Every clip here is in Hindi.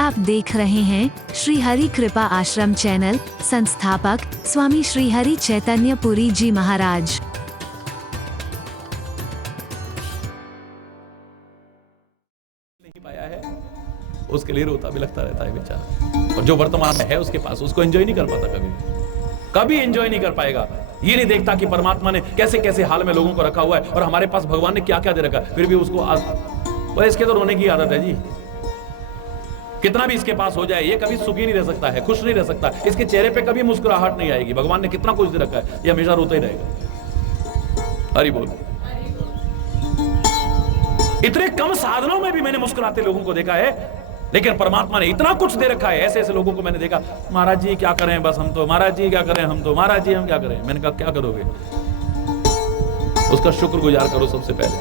आप देख रहे हैं श्री हरि कृपा आश्रम चैनल। संस्थापक स्वामी श्री हरि चैतन्य पुरी जी महाराज। नहीं पाया है उसके लिए रोता भी लगता रहता है बेचारा, और जो वर्तमान में है उसके पास उसको एंजॉय नहीं कर पाता, कभी एंजॉय नहीं कर पाएगा। ये नहीं देखता कि परमात्मा ने कैसे कैसे हाल में लोगों को रखा हुआ है और हमारे पास भगवान ने क्या क्या दे रखा है, फिर भी उसको इसके तो रोने की आदत है जी। कितना भी इसके पास हो जाए ये कभी सुखी नहीं रह सकता है, खुश नहीं रह सकता, इसके चेहरे पे कभी मुस्कुराहट नहीं आएगी। भगवान ने कितना कुछ दे रखा है, ये हमेशा रोता ही रहेगा। हरि बोल। इतने कम साधनों में भी मैंने मुस्कुराते लोगों को देखा है, लेकिन परमात्मा ने इतना कुछ दे रखा है। ऐसे ऐसे लोगों को मैंने देखा, महाराज जी क्या करें, बस हम तो, महाराज जी क्या करें हम तो, महाराज जी हम क्या करें। मैंने कहा क्या करोगे, उसका शुक्रगुजार करो सबसे पहले।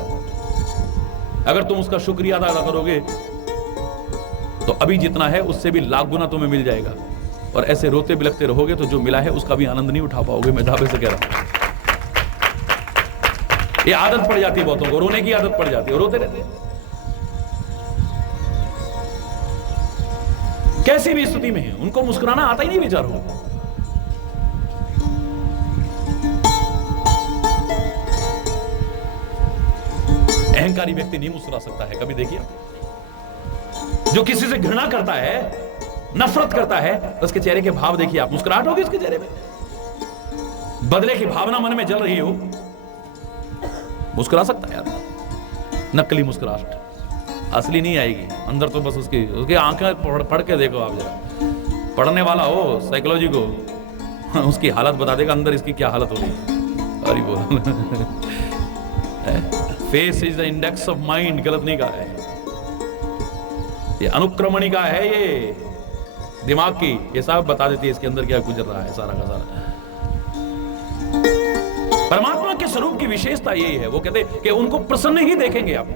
अगर तुम उसका शुक्रिया अदा करोगे तो अभी जितना है उससे भी लाख गुना तुम्हें मिल जाएगा, और ऐसे रोते बिलखते रहोगे तो जो मिला है उसका भी आनंद नहीं उठा पाओगे। मैं दावे से कह रहा हूं, ये आदत पड़ जाती है बहुतों को, रोने की आदत पड़ जाती है, रोते रहते हैं। कैसी भी स्थिति में है उनको मुस्कुराना आता ही नहीं बेचारों को। अहंकारी व्यक्ति नहीं मुस्कुरा सकता है, कभी देखिए। जो किसी से घृणा करता है, नफरत करता है, उसके चेहरे के भाव देखिए आप, मुस्कुराहट होगी उसके चेहरे में, बदले की भावना मन में जल रही हो, मुस्कुरा सकता है यार। नकली मुस्कुराहट असली नहीं आएगी, अंदर तो बस उसकी आंखें पढ़ के देखो आप जरा, पढ़ने वाला हो साइकोलॉजी को, उसकी हालत बता देगा अंदर इसकी क्या हालत होगी। अरे बोल, face is the index of mind, गलत नहीं कहा है, ये अनुक्रमणिका है, ये दिमाग की, ये सब बता देती है इसके अंदर क्या गुजर रहा है सारा का सारा। परमात्मा के स्वरूप की विशेषता यही है, वो कहते कि उनको प्रसन्न ही देखेंगे आप।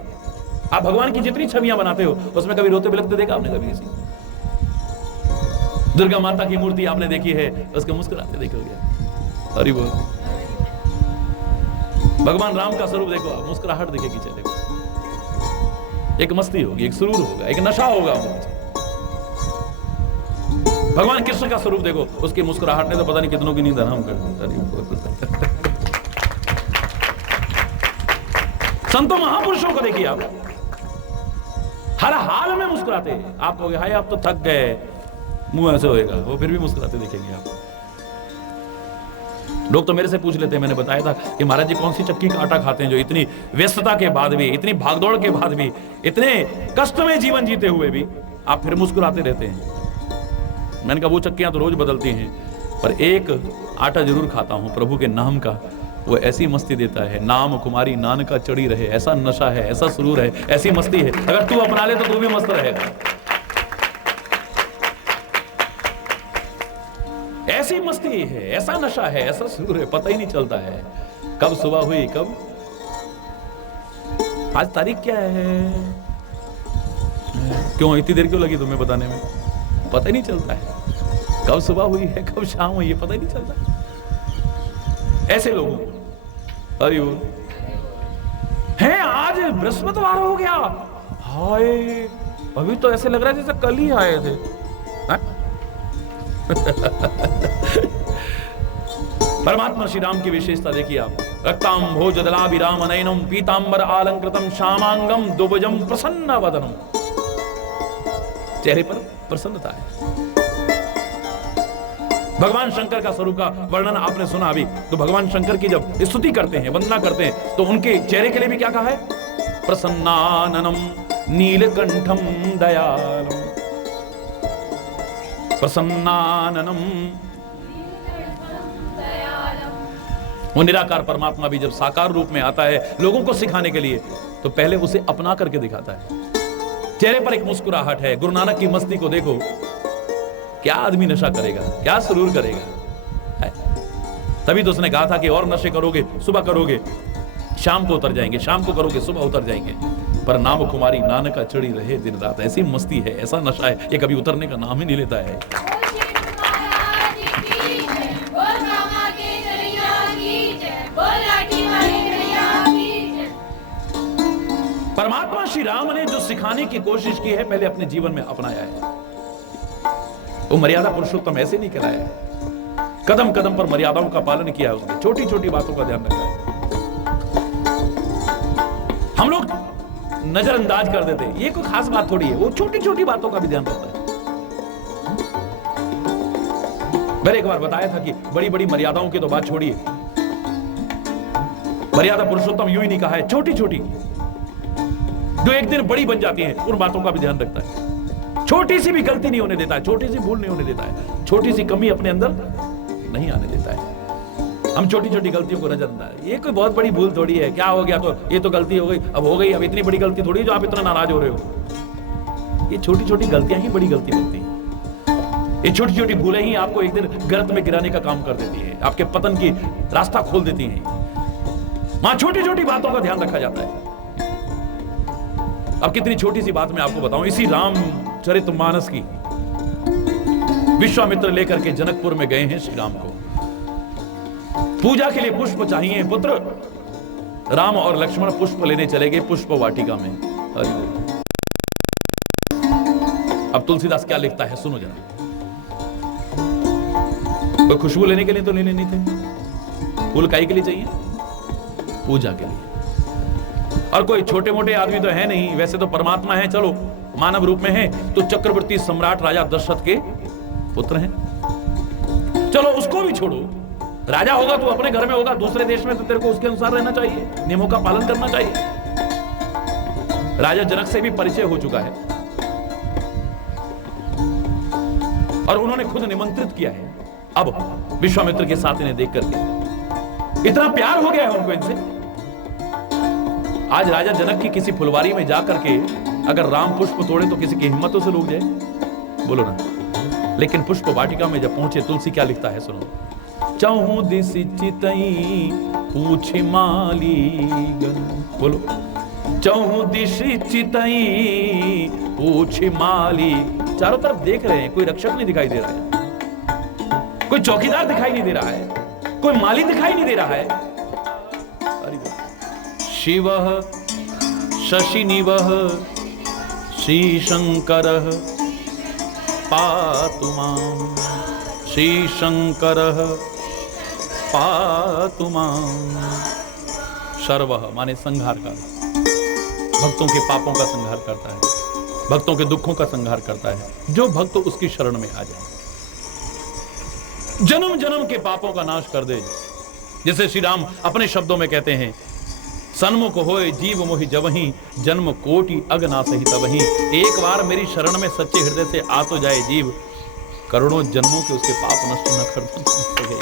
भगवान की जितनी छवियां बनाते हो उसमें कभी रोते बिलखते देखा आपने कभी किसी? दुर्गा माता की मूर्ति आपने देखी है, उसके मुस्कुराते देखोगे। हरि बोल। भगवान राम का स्वरूप देखो आप, मुस्कुराहट दिखेगी चेहरे को, एक मस्ती होगी, एक सुरूर होगा, एक नशा होगा। भगवान कृष्ण का स्वरूप देखो, उसकी मुस्कुराहट ने तो पता नहीं कितनों की नींद हराम कर दी। संतों महापुरुषों को देखिए आप, हर हाल में मुस्कुराते हैं। आप कहोगे हाय आप तो थक गए, मुंह ऐसे होएगा, वो फिर भी मुस्कुराते दिखेंगे आप। लोग तो मेरे से पूछ लेते हैं, मैंने बताया था कि महाराज जी कौन सी चक्की का आटा खाते हैं जो इतनी व्यस्तता के बाद भी, इतनी भागदौड़ के बाद भी, इतने कष्ट में जीवन जीते हुए भी आप फिर मुस्कुराते रहते हैं। मैंने कहा वो चक्कियां तो रोज बदलती हैं, पर एक आटा जरूर खाता हूं प्रभु के नाम का, वो ऐसी मस्ती देता है, नाम कुमारी नान का चढ़ी रहे, ऐसा नशा है, ऐसा सुरूर है, ऐसी मस्ती है, अगर तू अपना ले तो तू भी मस्त रहेगा। ऐसी मस्ती है, ऐसा नशा है, ऐसा सुरूर है, पता ही नहीं चलता है कब सुबह हुई, कब आज तारीख क्या है, क्यों इतनी देर क्यों लगी तुम्हें बताने में, पता ही नहीं चलता है कब सुबह हुई है, कब शाम हुई है, पता ही नहीं चलता। ऐसे लोगों अरे हैं, आज बृहस्पतिवार हो गया, हाय अभी तो ऐसे लग रहा है जैसे कल ही आए थे। परमात्मा श्री राम की विशेषता देखिए आप, रक्ताम भोजदलाभिराम नयनम पीतांबर आलंकृतम श्यामांगम दुभुजम प्रसन्न वदनम, चेहरे पर प्रसन्नता है। भगवान शंकर का स्वरूप का वर्णन आपने सुना अभी, तो भगवान शंकर की जब स्तुति करते हैं, वंदना करते हैं, तो उनके चेहरे के लिए भी क्या कहा है, प्रसन्नाननम नीलकंठम दयालम, प्रसन्नाननम। वो निराकार परमात्मा भी जब साकार रूप में आता है लोगों को सिखाने के लिए, तो पहले उसे अपना करके दिखाता है। चेहरे पर एक मुस्कुराहट है। गुरु नानक की मस्ती को देखो, क्या आदमी नशा करेगा, क्या सुरूर करेगा, तभी तो उसने कहा था कि और नशे करोगे सुबह करोगे शाम को उतर जाएंगे, शाम को करोगे सुबह उतर जाएंगे, पर नाम कुमारी नानक का चढ़ी रहे दिन रात। ऐसी मस्ती है, ऐसा नशा है, ये कभी उतरने का नाम ही नहीं लेता है। परमात्मा श्री राम ने जो सिखाने की कोशिश की है पहले अपने जीवन में अपनाया है। वो मर्यादा पुरुषोत्तम ऐसे नहीं कहलाया है। कदम कदम पर मर्यादाओं का पालन किया है उसने, छोटी छोटी बातों का ध्यान रखा है। हम लोग नजरअंदाज कर देते हैं, ये कोई खास बात थोड़ी है, वो छोटी छोटी बातों का भी ध्यान रखता है। मैंने एक बार बताया था कि बड़ी बड़ी मर्यादाओं की तो बात छोड़िए, मर्यादा पुरुषोत्तम यूं ही नहीं कहा है, छोटी छोटी जो एक दिन बड़ी बन जाती है, उन बातों का भी ध्यान रखता है। छोटी सी भी गलती नहीं होने देता है, छोटी सी भूल नहीं होने देता है, छोटी सी कमी अपने अंदर नहीं आने देता है। हम छोटी छोटी गलतियों को नजरअंदाज, ये कोई बहुत बड़ी भूल थोड़ी है, क्या हो गया तो ये तो गलती हो गई, अब हो गई, अब इतनी बड़ी गलती थोड़ी जो आप इतना नाराज हो रहे हो। ये छोटी छोटी गलतियां ही बड़ी गलती बनती हैं। ये छोटी छोटी भूलें ही आपको एक दिन गर्त में गिराने का काम कर देती है, आपके पतन की रास्ता खोल देती हैं। वहां छोटी छोटी बातों का ध्यान रखा जाता है। अब कितनी छोटी सी बात मैं आपको बताऊं, इसी रामचरितमानस की विश्वामित्र लेकर के जनकपुर में गए हैं श्री राम को, पूजा के लिए पुष्प चाहिए पुत्र। राम और लक्ष्मण पुष्प लेने चले गए पुष्प वाटिका में। अब तुलसीदास क्या लिखता है सुनो जरा। कोई खुशबू लेने के लिए तो लेने नहीं थे, फूल काई के लिए चाहिए, पूजा के लिए। और कोई छोटे मोटे आदमी तो है नहीं, वैसे तो परमात्मा है, चलो मानव रूप में है, तो चक्रवर्ती सम्राट राजा दशरथ के पुत्र हैं। चलो उसको भी छोड़ो, राजा होगा तो अपने घर में होगा, दूसरे देश में तो तेरे को उसके अनुसार रहना चाहिए, नियमों का पालन करना चाहिए। राजा जनक से भी परिचय हो चुका है और उन्होंने खुद निमंत्रित किया है। अब विश्वामित्र के साथ इन्हें देख करके इतना प्यार हो गया है उनको इनसे। आज राजा जनक की किसी फुलवारी में जाकर के अगर राम पुष्प तोड़े तो किसी की हिम्मतों से रुक जाए, बोलो ना। लेकिन पुष्प वाटिका में जब पहुंचे, तुलसी क्या लिखता है सुनो। चहु दिस चितई पूछ मालीगन, बोलो। चहु दिस चितई पूछ माली, चारों तरफ देख रहे हैं, कोई रक्षक नहीं दिखाई दे रहा है, कोई चौकीदार दिखाई नहीं दे रहा है, कोई माली दिखाई नहीं दे रहा है। शिव शशिनिवः श्री शंकर पातु मां, श्री शंकर पातु मां। शर्वः माने संहार का, भक्तों के पापों का संहार करता है, भक्तों के दुखों का संहार करता है, जो भक्त उसकी शरण में आ जाए, जन्म जन्म के पापों का नाश कर दे। जैसे श्री राम अपने शब्दों में कहते हैं, सन्मुख होए जीव मोहि जबहि, जन्म कोटि अगना सहित तबहि। एक बार मेरी शरण में सच्चे हृदय से आ तो जाए जीव, करोड़ों जन्मों के उसके पाप नष्ट न कर सके।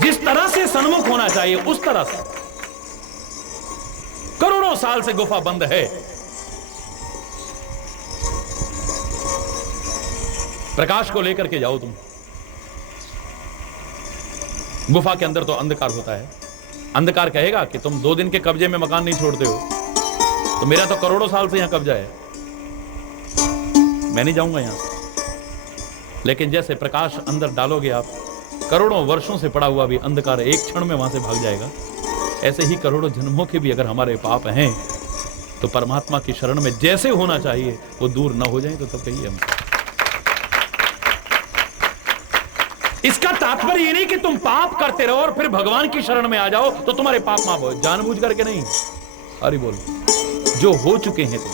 जिस तरह से सन्मुख होना चाहिए उस तरह से। करोड़ों साल से गुफा बंद है, प्रकाश को लेकर के जाओ तुम। गुफा के अंदर तो अंधकार होता है, अंधकार कहेगा कि तुम 2 दिन के कब्जे में मकान नहीं छोड़ते हो, तो मेरा तो करोड़ों साल से यहां कब्जा है, मैं नहीं जाऊंगा यहां। लेकिन जैसे प्रकाश अंदर डालोगे आप, करोड़ों वर्षों से पड़ा हुआ भी अंधकार एक क्षण में वहां से भाग जाएगा। ऐसे ही करोड़ों जन्मों के भी अगर हमारे पाप हैं तो परमात्मा की शरण में जैसे होना चाहिए वो दूर न हो जाए तो तब कहिए हम। इसका तात्पर्य ये नहीं कि तुम पाप करते रहो और फिर भगवान की शरण में आ जाओ तो तुम्हारे पाप माफ हो, जानबूझ करके नहीं। अरे बोल, जो हो चुके हैं तुम,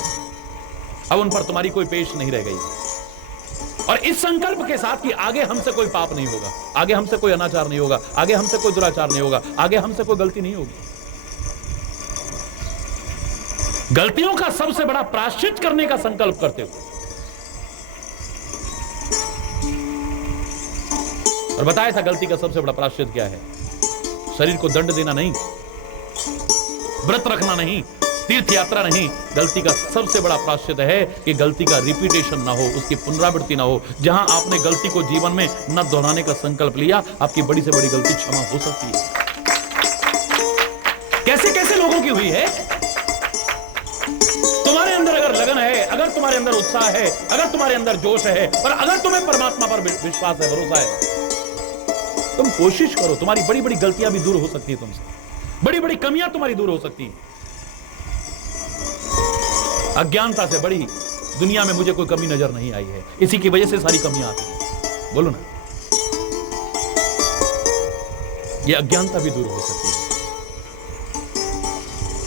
अब उन पर तुम्हारी कोई पेश नहीं रह गई। और इस संकल्प के साथ कि आगे हमसे कोई पाप नहीं होगा, आगे हमसे कोई अनाचार नहीं होगा, आगे हमसे कोई दुराचार नहीं होगा, आगे हमसे कोई गलती नहीं होगी। गलतियों का सबसे बड़ा प्रायश्चित करने का संकल्प करते हो। और बताया था गलती का सबसे बड़ा प्रायश्चित क्या है। शरीर को दंड देना नहीं, व्रत रखना नहीं, तीर्थ यात्रा नहीं। गलती का सबसे बड़ा प्रायश्चित है कि गलती का रिपीटेशन ना हो, उसकी पुनरावृत्ति ना हो। जहां आपने गलती को जीवन में न दोहराने का संकल्प लिया, आपकी बड़ी से बड़ी गलती क्षमा हो सकती है। कैसे कैसे लोगों की हुई है। तुम्हारे अंदर अगर लगन है, अगर तुम्हारे अंदर उत्साह है, अगर तुम्हारे अंदर जोश है, और अगर तुम्हें परमात्मा पर विश्वास है, भरोसा है, तुम कोशिश करो। तुम्हारी बड़ी बड़ी गलतियां भी दूर हो सकती है तुमसे, बड़ी बड़ी कमियां तुम्हारी दूर हो सकती हैं। अज्ञानता से बड़ी दुनिया में मुझे कोई कमी नजर नहीं आई है, इसी की वजह से सारी कमियां आती हैं। बोलो ना, ये अज्ञानता भी दूर हो सकती है।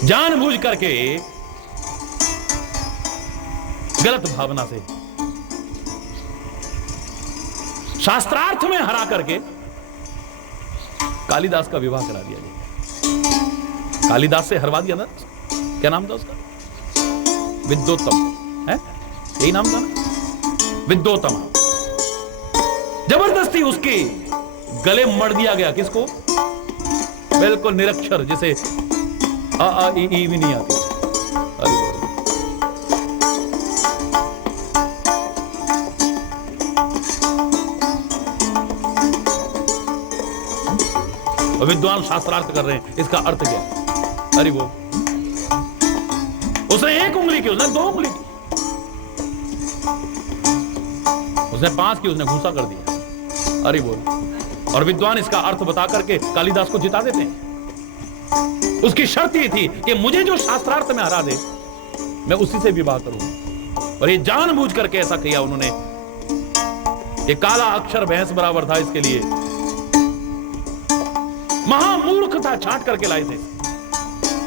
जानबूझ करके गलत भावना से शास्त्रार्थ में हरा करके कालिदास का विवाह करा दिया गया। कालिदास से हरवा दिया ना, क्या नाम था उसका? विद्योत्तम है, यही नाम था ना, विद्योत्तम। जबरदस्ती उसके गले मर दिया गया। किसको? बिल्कुल निरक्षर, जिसे आ आ ई भी नहीं आती। विद्वान शास्त्रार्थ कर रहे हैं, इसका अर्थ क्या? अरे वो उसने एक उंगली की, उसने 2 उंगली की, उसने 5 की, उसने घूसा कर दिया। अरे वो, और विद्वान इसका अर्थ बता करके कालिदास को जिता देते हैं। उसकी शर्त ये थी कि मुझे जो शास्त्रार्थ में हरा दे, मैं उसी से विवाह करूंगा। और ये जानबूझ करके ऐसा किया उन्होंने। ये काला अक्षर भैंस बराबर था, इसके लिए महामूर्ख था, छांट करके लाए थे।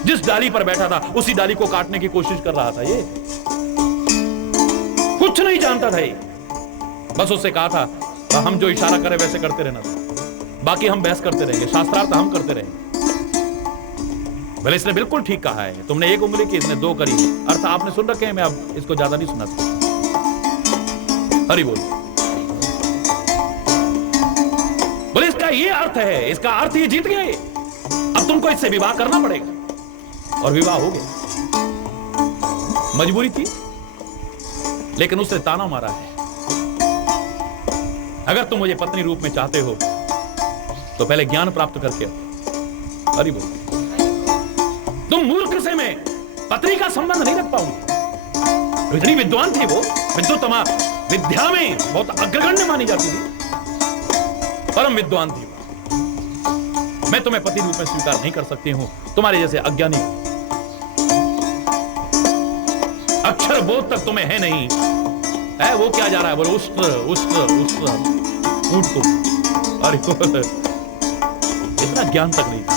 जिस डाली पर बैठा था उसी डाली को काटने की कोशिश कर रहा था। ये कुछ नहीं जानता था। ये बस उससे कहा था हम जो इशारा करें वैसे करते रहना, बाकी हम बहस करते रहेंगे, शास्त्रार्थ हम करते रहेंगे। भले इसने बिल्कुल ठीक कहा है, तुमने 1 उंगली की, इसने 2 करी। अर्थ आपने सुन रखे हैं, मैं अब इसको ज्यादा नहीं सुना सकता। हरि बोल। बोले इसका ये अर्थ है, इसका अर्थ ये जीत गए, अब तुमको इससे विवाह करना पड़ेगा। और विवाह हो गया। मजबूरी थी, लेकिन उसने ताना मारा है, अगर तुम मुझे पत्नी रूप में चाहते हो तो पहले ज्ञान प्राप्त करके आओ। अरे बोल, तुम मूर्ख से मैं पत्नी का संबंध नहीं रख पाऊंगी। इतनी विद्वान थी वो, विद्वत्तमा, विद्या में बहुत अग्रगण्य मानी जाती थी, परम विद्वान थी। मैं तुम्हें पति रूप में स्वीकार नहीं कर सकती हूं, तुम्हारे जैसे अज्ञानी अक्षर बोध तक तुम्हें है नहीं है। वो क्या जा रहा है? बोलो उष्ट्र उष्ट्र उष्ट्र ऊंट को। अरे इतना ज्ञान तक नहीं था,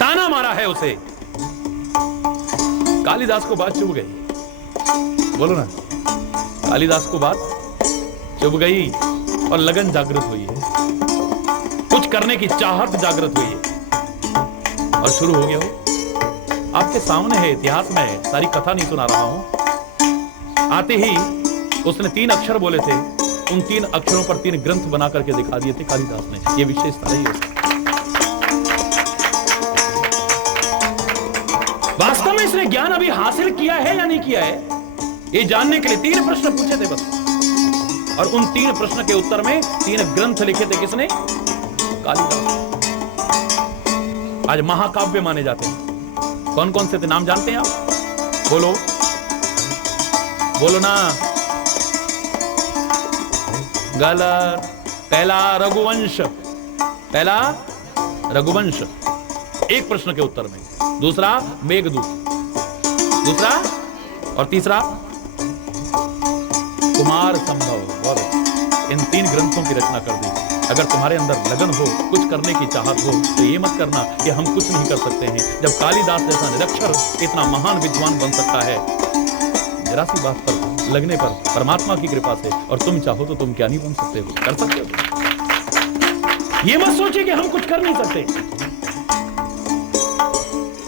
ताना मारा है उसे। कालिदास को बात चुभ गई। बोलो ना, कालिदास को बात चुभ गई और लगन जागृत हुई है, कुछ करने की चाहत जागृत हुई है और शुरू हो गया। हो आपके सामने है, इतिहास में, सारी कथा नहीं सुना रहा हूं। आते ही उसने 3 अक्षर बोले थे, उन 3 अक्षरों पर 3 ग्रंथ बना करके दिखा दिए थे कालिदास ने। यह विशेषता रही है। वास्तव में इसने ज्ञान अभी हासिल किया है या नहीं किया है, ये जानने के लिए 3 प्रश्न पूछे थे बस, और उन 3 प्रश्न के उत्तर में 3 ग्रंथ लिखे थे। किसने? कालिदास। आज महाकाव्य माने जाते हैं। कौन कौन से थे, नाम जानते हैं आप? बोलो बोलो ना। गलत। पहला रघुवंश, पहला रघुवंश 1 प्रश्न के उत्तर में, दूसरा मेघदूत, दूसरा और तीसरा कुमार संभव। इन 3 ग्रंथों की रचना कर दी। अगर तुम्हारे अंदर लगन हो, कुछ करने की चाहत हो, तो ये मत करना कि हम कुछ नहीं कर सकते हैं। जब कालिदास जैसा निरक्षर इतना महान विद्वान बन सकता है, जरा सी बात पर लगने पर परमात्मा की कृपा से, और तुम चाहो तो तुम क्या नहीं बन सकते हो, कर सकते हो। ये मत सोचिए कि हम कुछ कर नहीं सकते।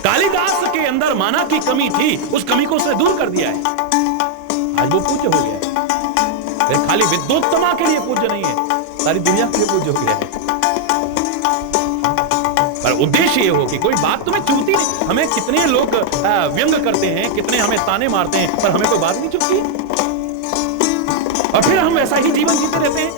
कालिदास के अंदर माना की कमी थी, उस कमी को उसने दूर कर दिया है। आज वो पूज्य हो गया है। फिर खाली विद्वत्तमा के लिए पूज्य नहीं है, सारी दुनिया के लिए पूज्य हो गया है। पर उद्देश्य ये हो कि कोई बात तुम्हें चुभती नहीं। हमें कितने लोग व्यंग करते हैं, कितने हमें ताने मारते हैं, पर हमें कोई बात नहीं चुभती। और फिर हम ऐसा ही जीवन जीते रहते हैं,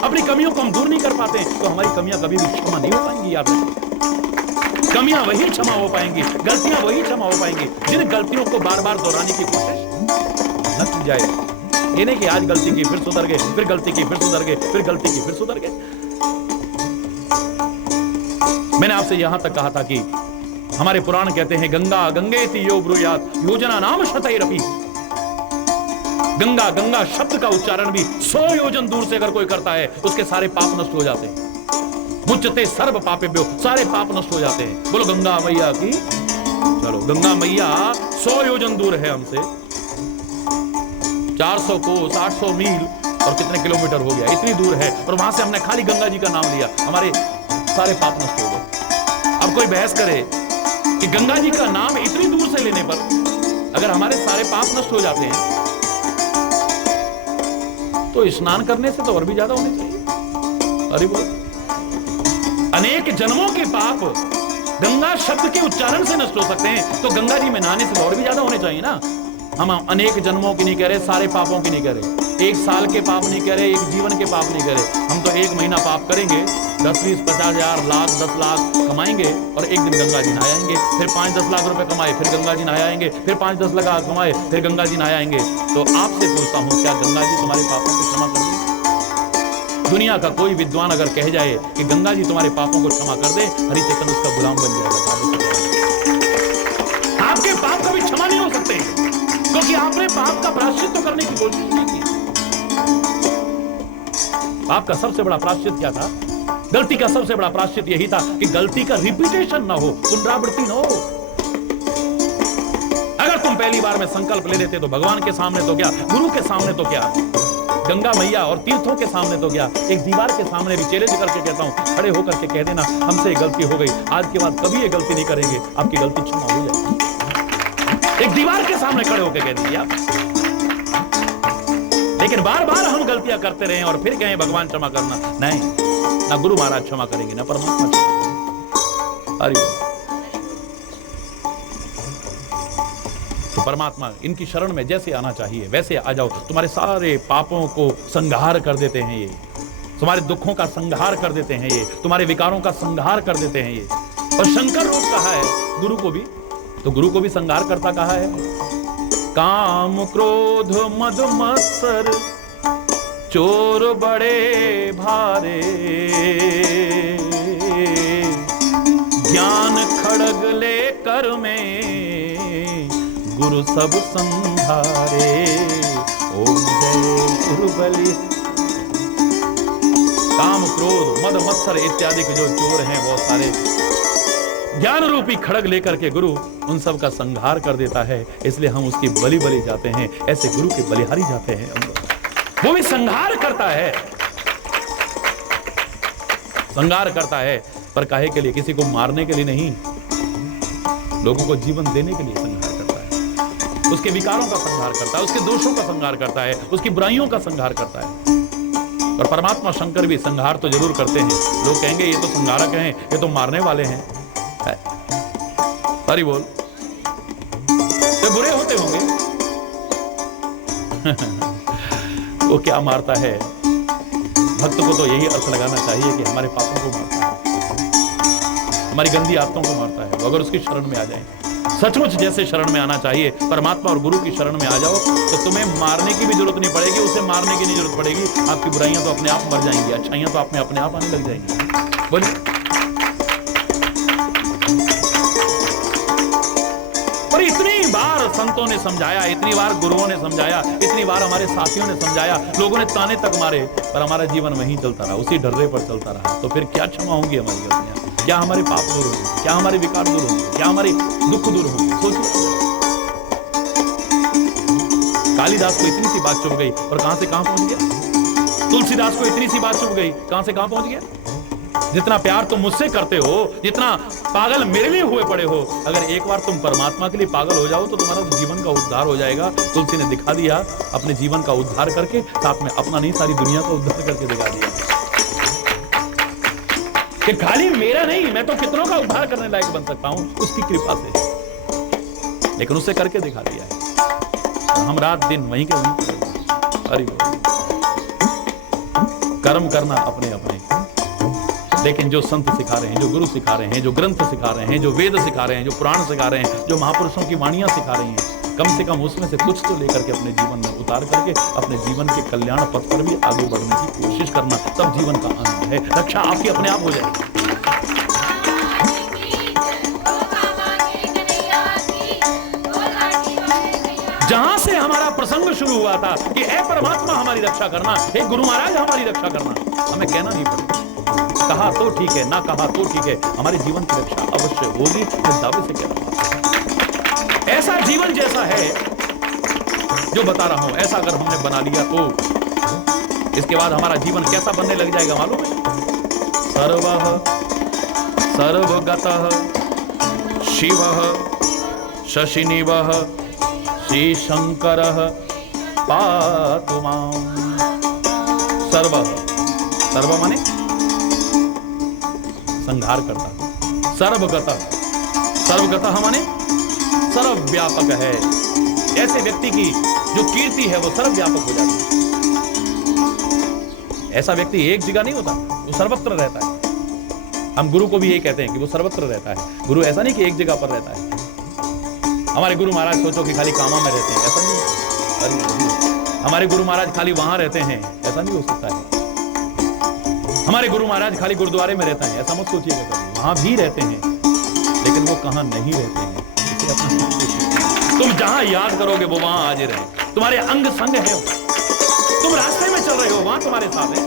अपनी कमियों को हम दूर नहीं कर पाते, तो हमारी कमियां कभी भी क्षमा नहीं हो पाएंगी। याद रखें, कमियां वही क्षमा हो पाएंगी, गलतियां वही क्षमा हो पाएंगी जिन गलतियों को बार बार दोहराने की कोशिश न की जाए। ये नहीं कि आज गलती की फिर सुधर गए, फिर गलती की फिर सुधर गए, फिर गलती की फिर सुधर गए। मैंने आपसे यहां तक कहा था कि हमारे पुराण कहते हैं, गंगा गंगेति यो ब्रूयात योजना नाम शतैरपि। गंगा गंगा शब्द का उच्चारण भी 100 योजन दूर से अगर कोई करता है उसके सारे पाप नष्ट हो जाते हैं। मुच्यते सर्व पापेभ्यो, सारे पाप नष्ट हो जाते हैं। बोलो गंगा मैया की। चलो, गंगा मैया 100 योजन दूर है हमसे, 400 कोस 800 मील और कितने किलोमीटर हो गया, इतनी दूर है, और वहां से हमने खाली गंगा जी का नाम लिया, हमारे सारे पाप नष्ट हो गए। अब कोई बहस करे कि गंगा जी का नाम इतनी दूर से लेने पर अगर हमारे सारे पाप नष्ट हो जाते हैं तो स्नान करने से तो और भी ज्यादा होने चाहिए। अरे बोल, अनेक जन्मों के पाप गंगा शब्द के उच्चारण से नष्ट हो सकते हैं, तो गंगा जी में नहाने से और भी ज्यादा होने चाहिए ना। हम अनेक जन्मों की नहीं कह रहे, सारे पापों की नहीं कह रहे, 1 साल के पाप नहीं कह रहे, 1 जीवन के पाप नहीं कह रहे। हम तो 1 महीना पाप करेंगे, 10, 20, 50 हजार, लाख, 10 लाख कमाएंगे और एक दिन गंगा जी नहाएंगे, फिर 5-10 लाख रुपए कमाए, फिर गंगा जी नहाएंगे, फिर 5-10 लाख कमाए, फिर गंगा जी नहाएंगे। तो आपसे पूछता हूं, क्या गंगा जी तुम्हारे पापों को क्षमा कर दे? दुनिया का कोई विद्वान अगर कह जाए कि गंगा जी तुम्हारे पापों को क्षमा कर दे, हरिचेतन उसका गुलाम बन जाएगा। आपके पाप कभी क्षमा नहीं हो सकते क्योंकि आपने पाप का प्रायश्चित तो करने की कोशिश नहीं की। पाप का सबसे बड़ा प्रायश्चित क्या था? गलती का सबसे बड़ा प्रायश्चित यही था कि गलती का रिपीटेशन ना हो, पुनरावृत्ति ना हो। अगर तुम पहली बार में संकल्प ले लेते तो भगवान के सामने तो क्या, गुरु के सामने तो क्या, गंगा मैया और तीर्थों के सामने तो क्या, एक दीवार के सामने भी चैलेंज करके कहता हूं, खड़े होकर के कह देना हमसे गलती हो गई, आज के बाद कभी ये गलती नहीं करेंगे, आपकी गलती क्षमा हो जाएगी। एक दीवार के सामने खड़े होकर कह दीजिए आप। लेकिन बार बार हम गलतियां करते रहे और फिर कहें भगवान क्षमा करना, नहीं, ना गुरु महाराज क्षमा करेंगे, ना परमात्मा क्षमा। अरे तो परमात्मा इनकी शरण में जैसे आना चाहिए वैसे आ जाओ, तुम्हारे सारे पापों को संहार कर देते हैं ये, तुम्हारे दुखों का संहार कर देते हैं ये, तुम्हारे विकारों का संहार कर देते हैं ये। और शंकर रूप कहा है गुरु को भी, तो गुरु को भी संहार करता कहा है। काम क्रोध मद मत्सर चोर बड़े भारे, ज्ञान खड़ग लेकर में गुरु सब संहारे। ओम जय गुरु बलि। काम क्रोध मद मत्सर इत्यादि के जो चोर हैं वो सारे ज्ञान रूपी खड़ग लेकर के गुरु उन सब का संहार कर देता है, इसलिए हम उसकी बलि बलि जाते हैं, ऐसे गुरु के बलिहारी जाते हैं हम लोग। वो भी संहार करता है, संहार करता है, पर काहे के लिए? किसी को मारने के लिए नहीं, लोगों को जीवन देने के लिए संहार करता है, उसके विकारों का संहार करता है, उसके दोषों का संहार करता है, उसकी बुराइयों का संहार करता है। और परमात्मा शंकर भी संहार तो जरूर करते हैं। लोग कहेंगे ये तो संहारक हैं, ये तो मारने वाले हैं, हरि बोल, तो बुरे होते होंगे। वो क्या मारता है? भक्त को तो यही अर्थ लगाना चाहिए कि हमारे पापों को मारता है, हमारी गंदी आदतों को मारता है। वो अगर उसकी शरण में आ जाए, सचमुच जैसे शरण में आना चाहिए, परमात्मा और गुरु की शरण में आ जाओ, तो तुम्हें मारने की भी जरूरत नहीं पड़ेगी, उसे मारने की नहीं जरूरत पड़ेगी। आपकी बुराइयां तो अपने आप मर जाएंगी, अच्छाइयां तो अपने आप आने लग जाएंगी। बोलिए। और इतनी बार संतों ने समझाया, इतनी बार गुरुओं ने समझाया, इतनी बार हमारे साथियों ने समझाया, लोगों ने ताने तक मारे, पर हमारा जीवन वहीं चलता रहा, उसी डर्रे पर चलता रहा। तो फिर क्या क्षमा होंगी हमारी गलतियां? क्या हमारे पाप दूर होंगे? क्या हमारे विकार दूर होंगे? क्या हमारे दुख दूर होंगे? सोचिए। कालिदास को इतनी सी बात चुभ गई और कहां से कहां पहुंच गया। तुलसीदास को इतनी सी बात चुभ गई, कहां से कहां पहुंच गया। जितना प्यार तुम मुझसे करते हो, जितना पागल मेरे लिए हुए पड़े हो, अगर एक बार तुम परमात्मा के लिए पागल हो जाओ तो तुम्हारा जीवन का उद्धार हो जाएगा। तुलसी ने दिखा दिया अपने जीवन का उद्धार करके, साथ में अपना नहीं सारी दुनिया का उद्धार करके दिखा दिया कि खाली मेरा नहीं, मैं तो कितनों का उद्धार करने लायक बन सकता हूं उसकी कृपा से। लेकिन उससे करके दिखा दिया है। और हम रात दिन वहीं के वहीं। हरि बोल। कर्म करना अपने अपने, लेकिन जो संत सिखा रहे हैं, जो गुरु सिखा रहे हैं, जो ग्रंथ सिखा रहे हैं, जो वेद सिखा रहे हैं, जो पुराण सिखा रहे हैं, जो महापुरुषों की वाणियां सिखा रही हैं, कम से कम उसमें से कुछ तो लेकर के अपने जीवन में उतार करके अपने जीवन के कल्याण पथ पर भी आगे बढ़ने की कोशिश करना, तब जीवन का आनंद है। रक्षा आपकी अपने आप हो जाएगी। जहां से हमारा प्रसंग शुरू हुआ था कि ए परमात्मा हमारी रक्षा करना, हे गुरु महाराज हमारी रक्षा करना, हमें कहना नहीं पड़ेगा। कहा तो ठीक है, ना कहा तो ठीक है, हमारे जीवन की रक्षा अवश्य होगी। मैं दावे से कह रहा हूं, ऐसा जीवन जैसा है जो बता रहा हूं, ऐसा अगर हमने बना लिया तो इसके बाद हमारा जीवन कैसा बनने लग जाएगा मालूम है? सर्वः सर्वगतः शिवः शशिनिवः श्री शंकरः पातु मां। सर्व, सर्व माने संहार करता, सर्वगतः, सर्वगतः माने सर्वव्यापक है। ऐसे व्यक्ति की जो कीर्ति है वो सर्वव्यापक हो जाती है। ऐसा व्यक्ति एक जगह नहीं होता, वो सर्वत्र रहता है। हम गुरु को भी यही कहते हैं कि वो सर्वत्र रहता है। गुरु ऐसा नहीं कि एक जगह पर रहता है। हमारे गुरु महाराज सोचो कि खाली कामा में रहते हैं, ऐसा नहीं। हमारे गुरु महाराज खाली वहां रहते हैं, ऐसा नहीं हो सकता है। हमारे गुरु महाराज खाली गुरुद्वारे में रहते हैं, ऐसा मत सोचिएगा कभी। वहां भी रहते हैं, लेकिन वो कहां नहीं रहते हैं। तुम जहां याद करोगे वो वहां हाजिर है, तुम्हारे अंग संग है। तुम रास्ते में चल रहे हो, वहां तुम्हारे साथ है।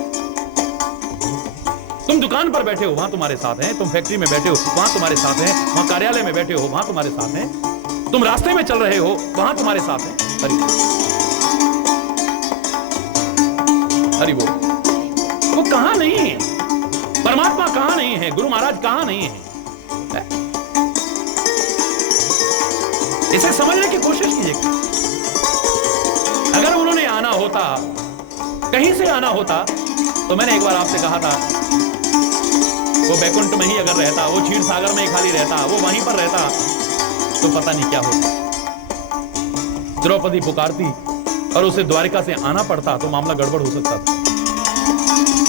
तुम दुकान पर बैठे हो, वहां तुम्हारे साथ हैं। तुम फैक्ट्री में बैठे हो, वहां तुम्हारे साथ हैं। वहां कार्यालय में बैठे हो, वहां तुम्हारे साथ हैं। तुम रास्ते में चल रहे हो, वहां तुम्हारे साथ हैं। हरि बोल। वो कहां नहीं है, परमात्मा कहां नहीं है, गुरु महाराज कहां नहीं है, इसे समझने की कोशिश कीजिए। अगर उन्होंने आना होता, कहीं से आना होता, तो मैंने एक बार आपसे कहा था, वो बैकुंठ में ही अगर रहता, वो क्षीर सागर में ही खाली रहता, वो वहीं पर रहता, तो पता नहीं क्या होता। द्रौपदी पुकारती और उसे द्वारिका से आना पड़ता तो मामला गड़बड़ हो सकता था।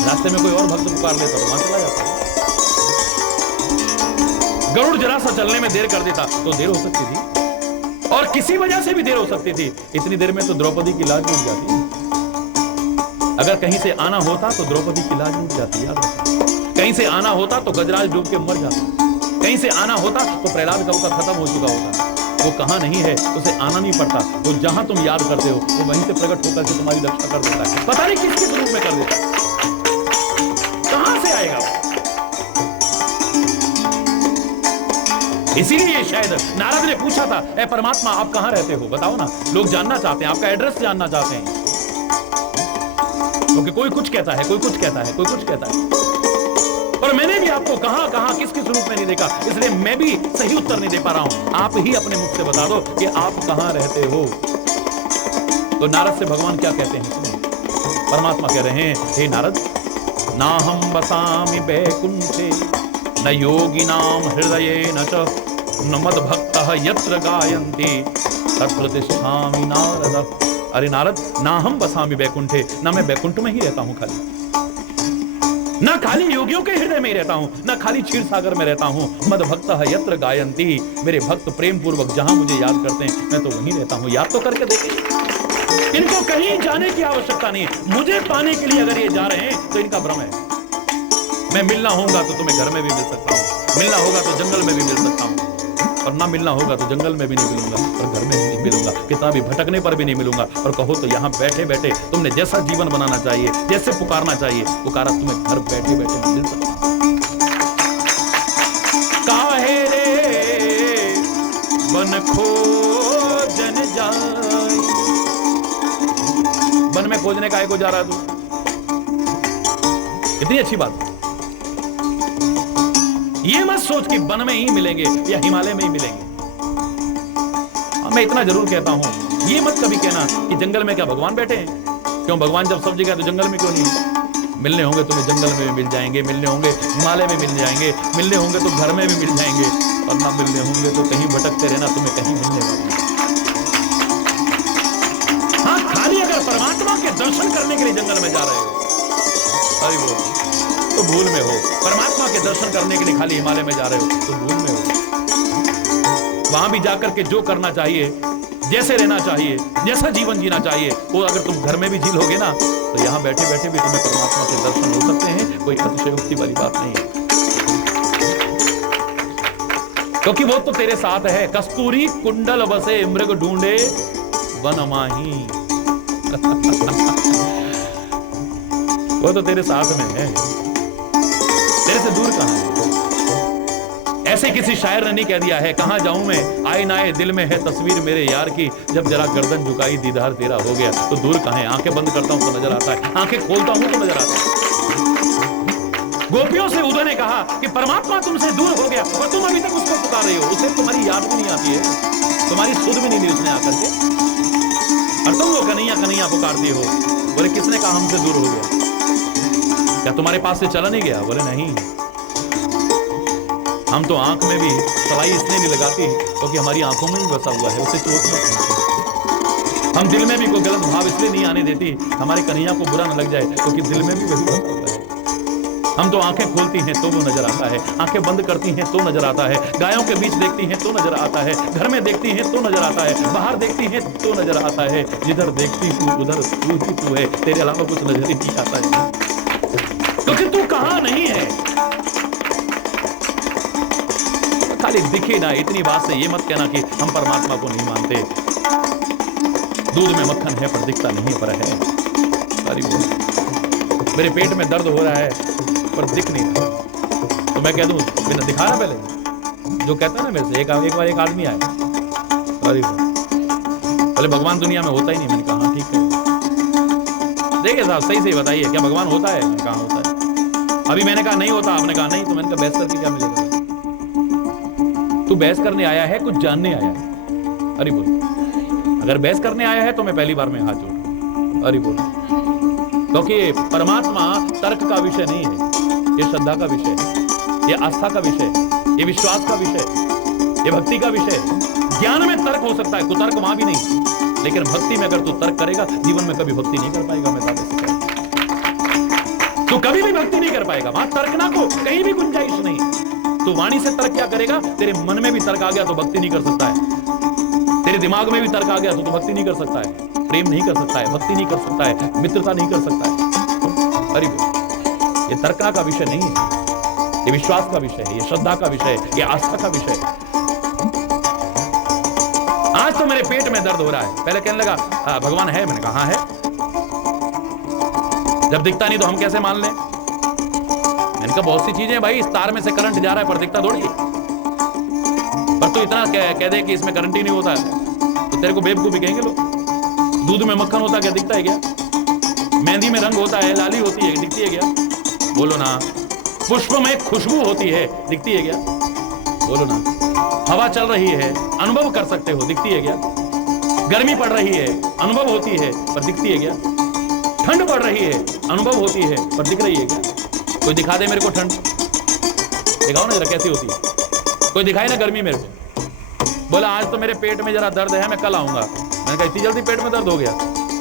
रास्ते में कोई और भक्त पुकार लेता तो वहां चला जाता। गरुड़ जरा सा चलने में देर कर देता तो देर हो सकती थी, और किसी वजह से भी देर हो सकती थी। इतनी देर में तो द्रौपदी की लाज टूट जाती। अगर कहीं से आना होता तो द्रौपदी की लाज टूट जाती। याद रखना, कहीं से आना होता तो गजराज डूब के मर जाता। कहीं से आना होता तो प्रहलाद का खत्म हो चुका होता। वो कहां नहीं है, उसे आना नहीं पड़ता। वो जहां तुम याद करते हो वो वहीं से प्रकट होकर के तुम्हारी रक्षा कर देता है। पता नहीं किस किस रूप में कर देता है, कहां से आएगा। इसीलिए शायद नारद ने पूछा था, ए परमात्मा आप कहां रहते हो, बताओ ना। लोग जानना चाहते हैं, आपका एड्रेस जानना चाहते हैं। क्योंकि कोई कुछ कहता है, कोई कुछ कहता है, कोई कुछ कहता है, पर मैंने भी आपको कहां कहां किस किस रूप में नहीं देखा। इसलिए मैं भी सही उत्तर नहीं दे पा रहा हूं। आप ही अपने मुख से बता दो कि आप कहां रहते हो। तो नारद से भगवान क्या कहते हैं, परमात्मा कह रहे हैं, हे नारद, नाहं वसामि वैकुंठे न योगिनां हृदयेन च न मद्भक्तः यत्र गायन्ति तत्र तिष्ठामि नारद। अरे नारद, नाहं वसामि वैकुंठे, ना मैं वैकुंठ में ही रहता हूं खाली, ना खाली योगियों के हृदय में रहता हूं, ना खाली क्षीर सागर में रहता हूं। मद भक्त यत्र गायंती, मेरे भक्त प्रेम पूर्वक जहां मुझे याद करते हैं मैं तो वहीं रहता हूं। याद तो करके देखिए, इनको कहीं जाने की आवश्यकता नहीं। मुझे पाने के लिए अगर ये जा रहे हैं तो इनका भ्रम है। मैं मिलना होगा तो तुम्हें घर में भी मिल सकता हूं, मिलना होगा तो जंगल में भी मिल सकता हूं, और ना मिलना होगा तो जंगल में भी नहीं मिलूंगा और घर में भी नहीं मिलूंगा, कितना भी भटकने पर भी नहीं मिलूंगा। और कहो तो यहाँ बैठे बैठे तुमने जैसा जीवन बनाना चाहिए, जैसे पुकारना चाहिए, पुकारा तुम्हें घर बैठे बैठे मिल सकता। काहे रे वन खोजन जाए, वन में खोजने काहे को जा रहा तू, कितनी अच्छी बात। ये मत सोच कि वन में ही मिलेंगे या हिमालय में ही मिलेंगे। मैं इतना जरूर कहता हूं, ये मत कभी कहना कि जंगल में क्या भगवान बैठे हैं। क्यों, भगवान जब सब जगह तो जंगल में क्यों नहीं। मिलने होंगे तुम्हें जंगल में भी मिल जाएंगे, मिलने होंगे हिमालय में मिल जाएंगे, मिलने होंगे तो घर में भी मिल जाएंगे, और ना मिलने होंगे तो कहीं भटकते रहना, तुम्हें कहीं मिलने वाला। हाँ, खाली अगर परमात्मा के दर्शन करने के लिए जंगल में जा रहे हो, अरे वो तो भूल में हो। परमात्मा के दर्शन करने के लिए खाली हिमालय में जा रहे हो तो भूल में हो। वहां भी जाकर के जो करना चाहिए, जैसे रहना चाहिए, जैसा जीवन जीना चाहिए, वो अगर तुम घर में भी जी लोगे ना तो यहां बैठे बैठे भी तुम्हें परमात्मा के दर्शन हो सकते हैं। कोई अतिशयोक्ति वाली बात नहीं है, क्योंकि वो तो तेरे साथ है। कस्तूरी कुंडल बसे मृग ढूंढे वन माही। वो तो तेरे साथ में है, तेरे से दूर कहां है। ऐसे किसी शायर ने नहीं कह दिया है, कहां जाऊं मैं, आए ना आए दिल में है तस्वीर मेरे यार की, जब जरा गर्दन झुकाई दीदार तेरा हो गया। तो दूर कहां है, आंखें बंद करता हूं तो नजर आता है, आंखें खोलता हूं तो नजर आता है। गोपियों से उदय ने कहा कि परमात्मा तुमसे दूर हो गया और तुम अभी तक उसको पुकार रहे हो, उसे तुम्हारी याद भी नहीं आती है, तुम्हारी सुध भी नहीं ली उसने आकर के, और तुम वो कन्हैया कन्हैया पुकारती हो। बोले किसने कहा हमसे दूर हो गया, क्या तुम्हारे पास से चला नहीं गया? बोले नहीं, हम तो आंख में भी सलाई इसलिए नहीं लगाती क्योंकि हमारी आंखों में भी बसा हुआ है, उसे चोट मत पहुंचे। हम दिल में भी कोई गलत भाव इसलिए नहीं आने देती हमारे कन्हैया को बुरा न लग जाए, क्योंकि दिल में भी वही बसा हुआ है। हम तो आंखें खोलती हैं तो वो नजर आता है, आंखें बंद करती हैं तो नजर आता है, गायों के बीच देखती हैं तो नजर आता है, घर में देखती हैं तो नजर आता है, बाहर देखती हैं तो नजर आता है। जिधर देखती हूँ उधर तू ही तू है, तेरे अलावा कुछ नजर ही नहीं आता है, क्योंकि तू कहां नहीं है। खाली दिखे ना, इतनी बात से ये मत कहना कि हम परमात्मा को नहीं मानते। दूध में मक्खन है पर दिखता नहीं पर है। सारी बोल मेरे पेट में दर्द हो रहा है पर दिख नहीं रहा, तो मैं कह दूं बिना दिखाना पहले, जो कहता है ना मेरे से, एक बार एक आदमी आया, सारी बोले भगवान दुनिया में होता ही नहीं। मैंने कहा हाँ ठीक है, देखिए साहब सही से बताइए क्या भगवान होता है? मैंने कहा होता है। अभी मैंने कहा नहीं होता, आपने कहा नहीं, तो मैंने कहा बहस करके क्या मिलेगा? तू बहस करने आया है कुछ जानने आया है? अरे बोल, अगर बहस करने आया है तो मैं पहली बार में हाथ जोड़। अरे बोल, क्योंकि परमात्मा तर्क का विषय नहीं है, ये श्रद्धा का विषय है, ये आस्था का विषय है, ये विश्वास का विषय है, ये भक्ति का विषय है। ज्ञान में तर्क हो सकता है, कुतर्क वहां भी नहीं, लेकिन भक्ति में अगर तू तर्क करेगा जीवन में कभी भक्ति नहीं कर पाएगा। मैं दावे से कहूं तू कभी भी भक्ति नहीं कर पाएगा, वहां तर्क ना को कहीं भी गुंजाइश नहीं। तो वाणी से तर्क क्या करेगा? तेरे मन में भी तर्क आ गया तो भक्ति नहीं कर सकता है, तेरे दिमाग में भी तर्क आ गया तो भक्ति नहीं कर सकता है, प्रेम नहीं कर सकता है, भक्ति नहीं कर सकता है, मित्रता नहीं कर सकता है। अरे ये तर्क का विषय नहीं है, ये विश्वास का विषय है, ये श्रद्धा का विषय है, ये आस्था का विषय है। आज तो मेरे पेट में दर्द हो रहा है, पहले कहने लगा भगवान है, मैंने कहा है, जब दिखता नहीं तो हम कैसे मान लें? मैंने कहा बहुत सी चीजें भाई, इस तार में से करंट जा रहा है पर दिखता थोड़ी है, पर तू इतना कह दे कि इसमें करंट ही नहीं होता है तो तेरे को बेवकूफी कहेंगे लोग। दूध में मक्खन होता क्या दिखता है क्या? मेहंदी में रंग होता है, लाली होती है, दिखती है क्या? बोलो ना। पुष्प में खुशबू होती है, दिखती है क्या? बोलो ना। हवा चल रही है, अनुभव कर सकते हो, दिखती है क्या? गर्मी पड़ रही है, अनुभव होती है पर दिखती है क्या? ठंड पड़ रही है, अनुभव होती है पर दिख रही है क्या? कोई दिखा दे मेरे को ठंड, दिखाओ ना जरा कैसी होती है, कोई दिखाए ना गर्मी मेरे को। बोला आज तो मेरे पेट में जरा दर्द है, मैं कल आऊंगा। मैंने कहा इतनी जल्दी पेट में दर्द हो गया?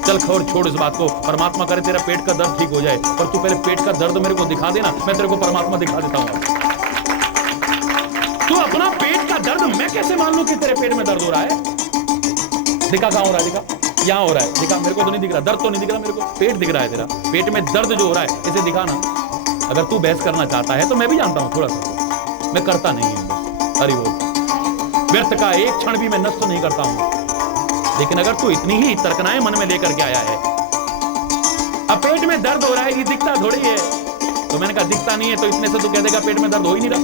चल खौर छोड़ इस बात को, परमात्मा करे तेरा पेट का दर्द ठीक हो जाए, पर तू पहले पेट का दर्द मेरे को दिखा देना, मैं तेरे को परमात्मा दिखा देता हूँ। तू अपना पेट का दर्द मैं कैसे मान लूं कि तेरे पेट में दर्द हो रहा है? दिखा कहां हो रहा है? दिखा यहाँ हो रहा है, दिखा। मेरे को तो नहीं दिख रहा, दर्द तो नहीं दिख रहा मेरे को, पेट दिख रहा है तेरा। पेट में दर्द जो हो रहा है इसे दिखाना। अगर तू बहस करना चाहता है तो मैं भी जानता हूं थोड़ा सा, मैं करता नहीं हूं। अरे वो व्यर्थ का एक क्षण भी मैं नष्ट नहीं करता हूं, लेकिन अगर तू इतनी ही तर्कनाएं मन में लेकर के आया है, अब पेट में दर्द हो रहा है, ये दिखता थोड़ी है, तो मैंने कहा दिखता नहीं है तो इतने से तू कह देगा पेट में दर्द हो ही नहीं रहा।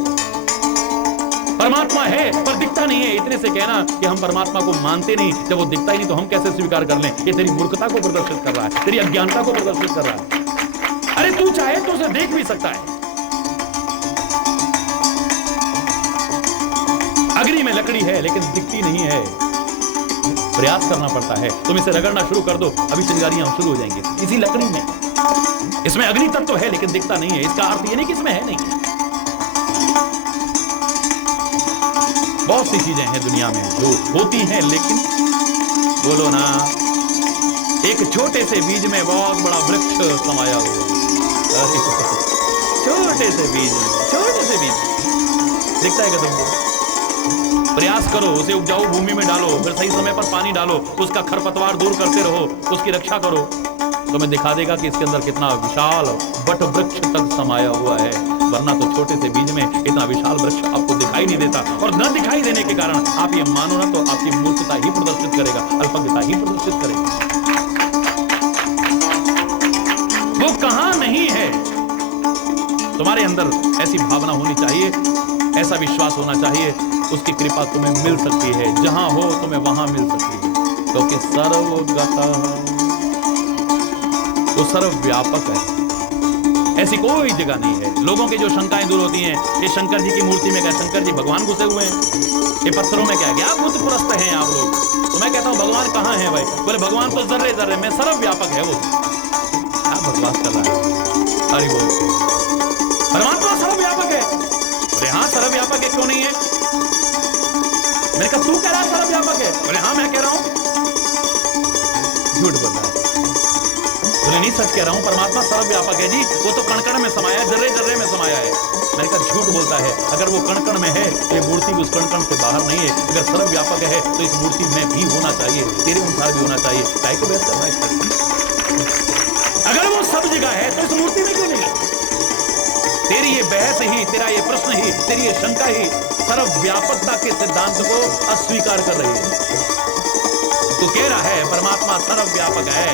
परमात्मा है पर दिखता नहीं है, इतने से कहना कि हम परमात्मा को मानते नहीं, जब वो दिखता ही नहीं तो हम कैसे स्वीकार कर लें? ये तेरी मूर्खता को प्रदर्शित कर रहा है, तेरी अज्ञानता को प्रदर्शित कर रहा है। अरे तू चाहे तो उसे देख भी सकता है। अग्नि में लकड़ी है लेकिन दिखती नहीं है, प्रयास करना पड़ता है। तुम इसे रगड़ना शुरू कर दो, अभी चिंगारियां शुरू हो जाएंगी इसी लकड़ी में। इसमें अग्नि तत्व है लेकिन दिखता नहीं है, इसका अर्थ ये नहीं कि इसमें है नहीं। बहुत सी चीजें हैं दुनिया में जो होती हैं लेकिन, बोलो ना, एक छोटे से बीज में बहुत बड़ा वृक्ष समाया हुआ। छोटे से बीज में, छोटे से बीज दिखता है क्या तुमको? प्रयास करो, उसे उपजाऊ भूमि में डालो, फिर सही समय पर पानी डालो, उसका खरपतवार दूर करते रहो, उसकी रक्षा करो, तुम्हें दिखा देगा कि इसके अंदर कितना विशाल वट वृक्ष तक समाया हुआ है, वरना तो छोटे से बीज में इतना विशाल वृक्ष आपको दिखाई नहीं देता। और न दिखाई देने के कारण आप ये मानो ना तो आपकी मूर्खता ही प्रदर्शित करेगा, अल्पज्ञता ही प्रदर्शित करेगा। वो कहां नहीं है, तुम्हारे अंदर ऐसी भावना होनी चाहिए, ऐसा विश्वास होना चाहिए, उसकी कृपा तुम्हें मिल सकती है। जहां हो तुम्हें वहां मिल सकती है, क्योंकि सर्वगता, वो सर्वव्यापक है, ऐसी कोई जगह नहीं है। लोगों की जो शंकाएं दूर होती हैं, ये शंकर जी की मूर्ति में क्या शंकर जी भगवान घुसे हुए हैं, ये पत्थरों में क्या बुत पुरस्त हैं आप लोग। तो मैं कहता हूं भगवान कहां है भाई? बोले भगवान तो जर्रे जर्रे में सर्वव्यापक है। वो क्या बकवास कर रहा है? हरि बोल। परमात्मा सर्वव्यापक है। बोले हाँ सर्वव्यापक है, क्यों नहीं है? मैंने कहा तू कह रहा है सर्वव्यापक है? बोले हाँ मैं कह रहा हूं। झूठ बोल रहा है। बोले नहीं सच कह रहा हूं, परमात्मा सर्वव्यापक है जी, वो तो कण कण में समाया है, जर्रे जर्रे में समाया है। मैंने कहा झूठ बोलता है, अगर वो कण कण में है तो ये मूर्ति भी उस कण कण से बाहर नहीं है। अगर सर्वव्यापक है तो इस मूर्ति में भी होना चाहिए, तेरे अनुसार भी होना चाहिए। काय को बहस करना है? अगर वो सब जगह है तो इस मूर्ति में क्यों नहीं? तेरी ये बहस ही, तेरा ये प्रश्न ही, तेरी ये शंका ही सर्वव्यापकता के सिद्धांत को अस्वीकार कर रही है। तू कह रहा है परमात्मा सर्वव्यापक है,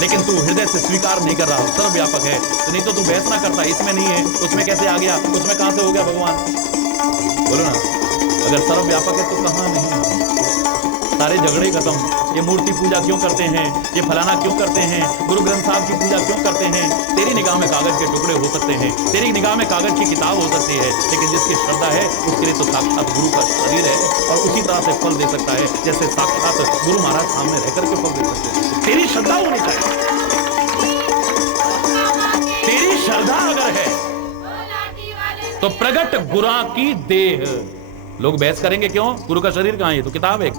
लेकिन तू हृदय से स्वीकार नहीं कर रहा सर्वव्यापक है। तो नहीं तो तू बहस ना करता, इसमें नहीं है, उसमें कैसे आ गया, उसमें कहां से हो गया भगवान? बोलो ना, अगर सर्वव्यापक है तो कहां नहीं है? सारे झगड़े खत्म। ये मूर्ति पूजा क्यों करते हैं, ये फलाना क्यों करते हैं, गुरु ग्रंथ साहब की पूजा क्यों करते हैं? तेरी निगाह में कागज के टुकड़े हो सकते हैं, तेरी निगाह में कागज की किताब हो सकती है, लेकिन जिसकी श्रद्धा है उसके लिए तो साक्षात गुरु का शरीर है, और उसी तरह से फल दे सकता है जैसे साक्षात गुरु महाराज सामने रह करके फल दे सकते हैं। तेरी श्रद्धा होनी चाहिए। तेरी श्रद्धा अगर है तो प्रगट गुरा की देह। लोग बहस करेंगे क्यों? गुरु का शरीर कहां है? तो किताब है।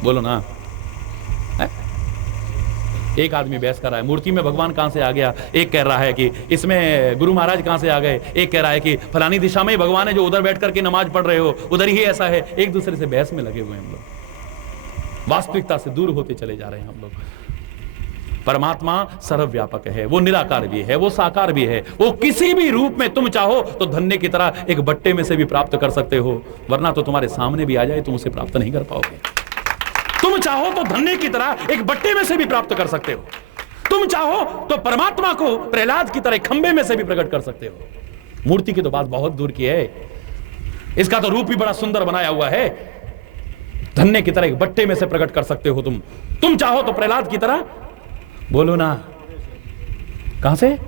बोलो ना है? एक आदमी बहस कर रहा है मूर्ति में भगवान कहां से आ गया, एक कह रहा है कि इसमें गुरु महाराज कहां से आ गए, एक कह रहा है कि फलानी दिशा में ही भगवान है, जो उधर बैठ करके नमाज पढ़ रहे हो उधर ही ऐसा है। एक दूसरे से बहस में लगे हुए हैं हम लोग, वास्तविकता से दूर होते चले जा रहे हैं हम लोग। परमात्मा सर्वव्यापक है, वो निराकार भी है, वो साकार भी है, वो किसी भी रूप में तुम चाहो तो धन्य की तरह एक बट्टे में से भी प्राप्त कर सकते हो, वरना तो तुम्हारे सामने भी आ जाए तुम उसे प्राप्त नहीं कर पाओगे। तुम चाहो तो धन्य की तरह एक बट्टे में से भी प्राप्त कर सकते हो, तुम चाहो तो परमात्मा को प्रहलाद की तरह खंबे में से भी प्रकट कर सकते हो। मूर्ति की तो बात बहुत दूर की है, इसका तो रूप भी बड़ा सुंदर बनाया हुआ है। धन्य की तरह एक बट्टे में से प्रकट कर सकते हो तुम चाहो तो प्रहलाद की तरह, बोलो ना, कहां से?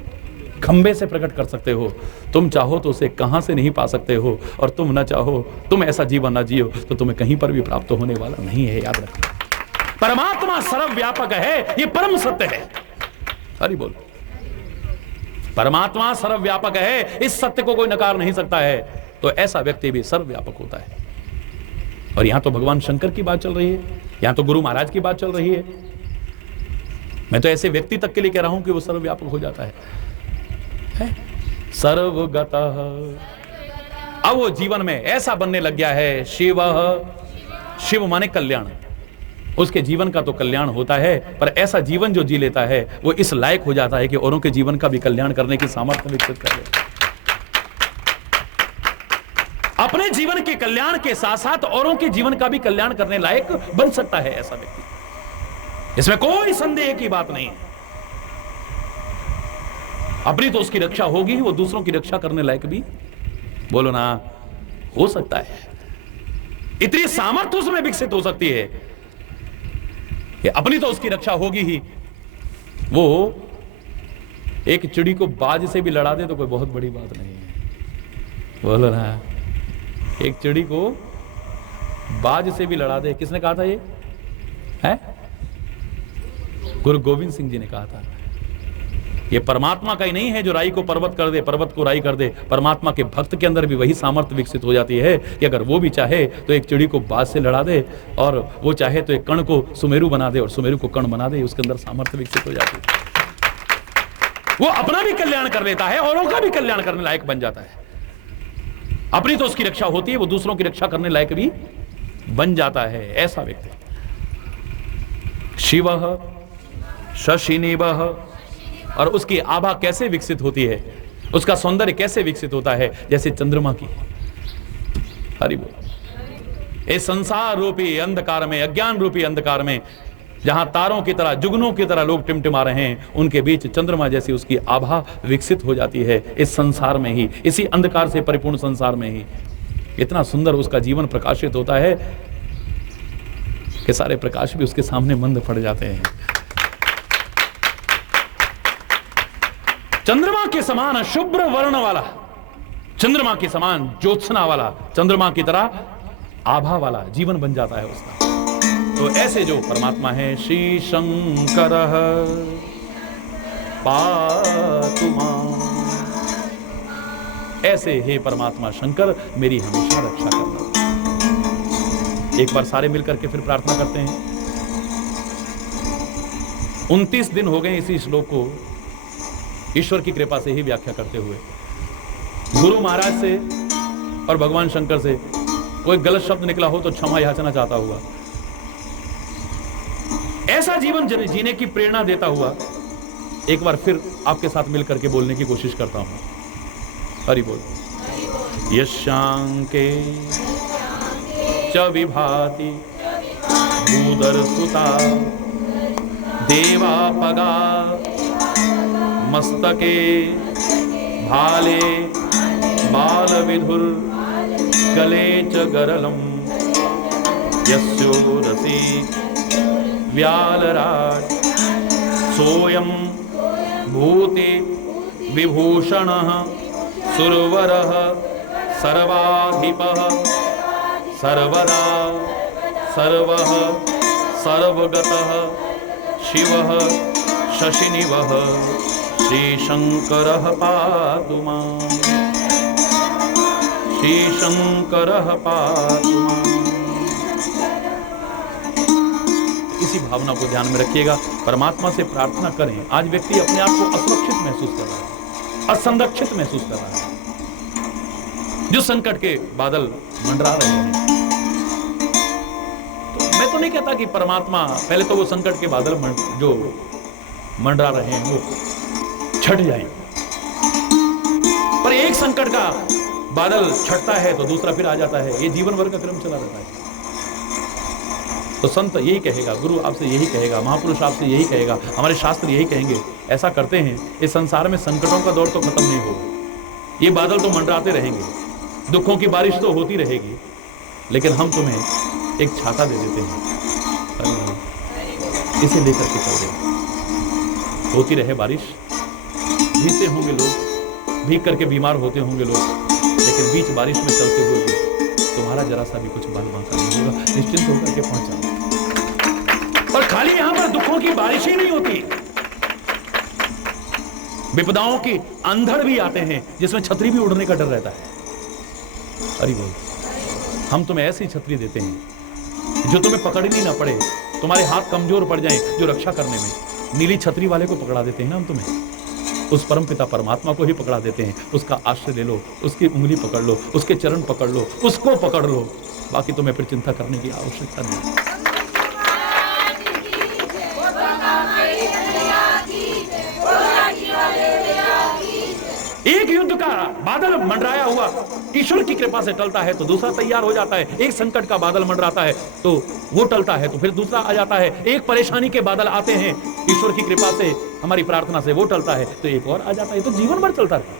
खंबे से प्रकट कर सकते हो। तुम चाहो तो उसे कहां से नहीं पा सकते हो, और तुम ना चाहो, तुम ऐसा जीवन ना जियो तो तुम्हें कहीं पर भी प्राप्त होने वाला नहीं है। याद रखो, परमात्मा सर्वव्यापक है, ये परम सत्य है। हरि बोल। परमात्मा सर्वव्यापक है, इस सत्य को कोई नकार नहीं सकता है, तो ऐसा व्यक्ति भी सर्वव्यापक होता है। और यहां तो भगवान शंकर की बात चल रही है, यहां तो गुरु महाराज की बात चल रही है। मैं तो ऐसे व्यक्ति तक के लिए कह रहा हूं कि वो सर्वव्यापक हो जाता है। सर्वगतः। अब वो जीवन में ऐसा बनने लग गया है, शिव माने कल्याण, उसके जीवन का तो कल्याण होता है, पर ऐसा जीवन जो जी लेता है वो इस लायक हो जाता है कि औरों के जीवन का भी कल्याण करने की सामर्थ्य विकसित कर ले। अपने जीवन के कल्याण के साथ साथ औरों के जीवन का भी कल्याण करने लायक बन सकता है ऐसा व्यक्ति, इसमें कोई संदेह की बात नहीं है। अपनी तो उसकी रक्षा होगी, वो दूसरों की रक्षा करने लायक भी, बोलो ना, हो सकता है। इतनी सामर्थ्य उसमें विकसित हो सकती है कि अपनी तो उसकी रक्षा होगी ही। वो एक चिड़ी को बाज से भी लड़ा दे तो कोई बहुत बड़ी बात नहीं है, बोलो ना। एक चिड़ी को बाज से भी लड़ा दे, किसने कहा था ये? है गुरु गोविंद सिंह जी ने कहा था। ये परमात्मा का ही नहीं है जो राई को पर्वत कर दे, पर्वत को राई कर दे। परमात्मा के भक्त के अंदर भी वही सामर्थ्य विकसित हो जाती है कि अगर वो भी चाहे तो एक चिड़ी को बाज से लड़ा दे, और वो चाहे तो एक कण को सुमेरु बना दे और सुमेरु को कण बना दे, उसके अंदर सामर्थ्य विकसित हो जाती है। वो अपना भी कल्याण कर लेता है, औरों का भी कल्याण करने लायक बन जाता है। अपनी तो उसकी रक्षा होती है, वो दूसरों की रक्षा करने लायक भी बन जाता है ऐसा व्यक्ति। शिवः शशिनिभः, और उसकी आभा कैसे विकसित होती है, उसका सौंदर्य कैसे विकसित होता है, जैसे चंद्रमा की। हरि बोल। इस संसार रूपी अंधकार में, अज्ञान रूपी अंधकार में, जहां तारों की तरह, जुगनों की तरह लोग टिमटिमा रहे हैं, उनके बीच चंद्रमा जैसी उसकी आभा विकसित हो जाती है। इस संसार में ही, इसी अंधकार से परिपूर्ण संसार में ही इतना सुंदर उसका जीवन प्रकाशित होता है कि सारे प्रकाश भी उसके सामने मंद पड़ जाते हैं। चंद्रमा के समान शुभ्र वर्ण वाला, चंद्रमा के समान ज्योत्सना वाला, चंद्रमा की तरह आभा वाला जीवन बन जाता है उसका। तो ऐसे जो परमात्मा है, श्री शंकर पातु मां, ऐसे हे परमात्मा शंकर मेरी हमेशा रक्षा करना। एक बार सारे मिलकर के फिर प्रार्थना करते हैं। 29 दिन हो गए इसी श्लोक को ईश्वर की कृपा से ही व्याख्या करते हुए। गुरु महाराज से और भगवान शंकर से कोई गलत शब्द निकला हो तो क्षमा याचना चाहता हुआ, ऐसा जीवन जीने की प्रेरणा देता हुआ एक बार फिर आपके साथ मिलकर के बोलने की कोशिश करता हूं। हरि बोल। यशांके च विभाति भूदरसुता देवापगा मस्तके भाले बालविधुर गले च गरलम यस्योरसी व्यालराट सोयम भूति विभूषणः सुरवरः सर्वाधिपः सर्वदा सर्वः सर्वगतः शिवः शशिनिभः श्रीशंकरः पातु मां, श्रीशंकरः पातु मां। इसी भावना को ध्यान में रखिएगा, परमात्मा से प्रार्थना करें। आज व्यक्ति अपने आप को असुरक्षित महसूस कर रहा है, असंरक्षित महसूस कर रहा है, जो संकट के बादल मंडरा रहे हैं। तो मैं तो नहीं कहता कि परमात्मा, पहले तो वो संकट के बादल जो मंडरा रहे हैं वो छट जाएं, पर एक संकट का बादल छटता है तो दूसरा फिर आ जाता है। ये जीवन भर का क्रम चला रहता है। तो संत यही कहेगा, गुरु आपसे यही कहेगा, महापुरुष आपसे यही कहेगा, हमारे शास्त्र यही कहेंगे, ऐसा करते हैं इस संसार में संकटों का दौर तो खत्म नहीं होगा। ये बादल तो मंडराते रहेंगे, दुखों की बारिश तो होती रहेगी, लेकिन हम तुम्हें एक छाता दे देते हैं, इसे लेकर के चल दें। होती रहे बारिश, भीगते होंगे लोग, भीग करके बीमार होते होंगे लोग, लेकिन बीच बारिश में चलते हुए तुम्हारा जरा सा भी कुछ बाल बांका नहीं होगा, निश्चिंत होकर के पहुंच जाओ। और खाली यहां पर दुखों की बारिश ही नहीं होती, विपदाओं की अंधड़ भी आते हैं जिसमें छतरी भी उड़ने का डर रहता है। अरे बोल, हम तुम्हें ऐसी छतरी देते हैं जो तुम्हें पकड़नी ना पड़े, तुम्हारे हाथ कमजोर पड़ जाएं जो रक्षा करने में। नीली छतरी वाले को पकड़ा देते हैं ना हम तुम्हें, उस परमपिता परमात्मा को ही पकड़ा देते हैं। उसका आश्रय ले लो, उसकी उंगली पकड़ लो, उसके चरण पकड़ लो, उसको पकड़ लो, बाकी तुम्हें फिर चिंता करने की आवश्यकता नहीं। एक युद्ध का बादल मंडराया हुआ ईश्वर की कृपा से टलता है तो दूसरा तैयार हो जाता है। एक संकट का बादल मंडराता है तो वो टलता है तो फिर दूसरा आ जाता है। एक परेशानी के बादल आते हैं ईश्वर की कृपा से, हमारी प्रार्थना से, वो टलता है तो एक और आ जाता है। तो जीवन भर चलता रहता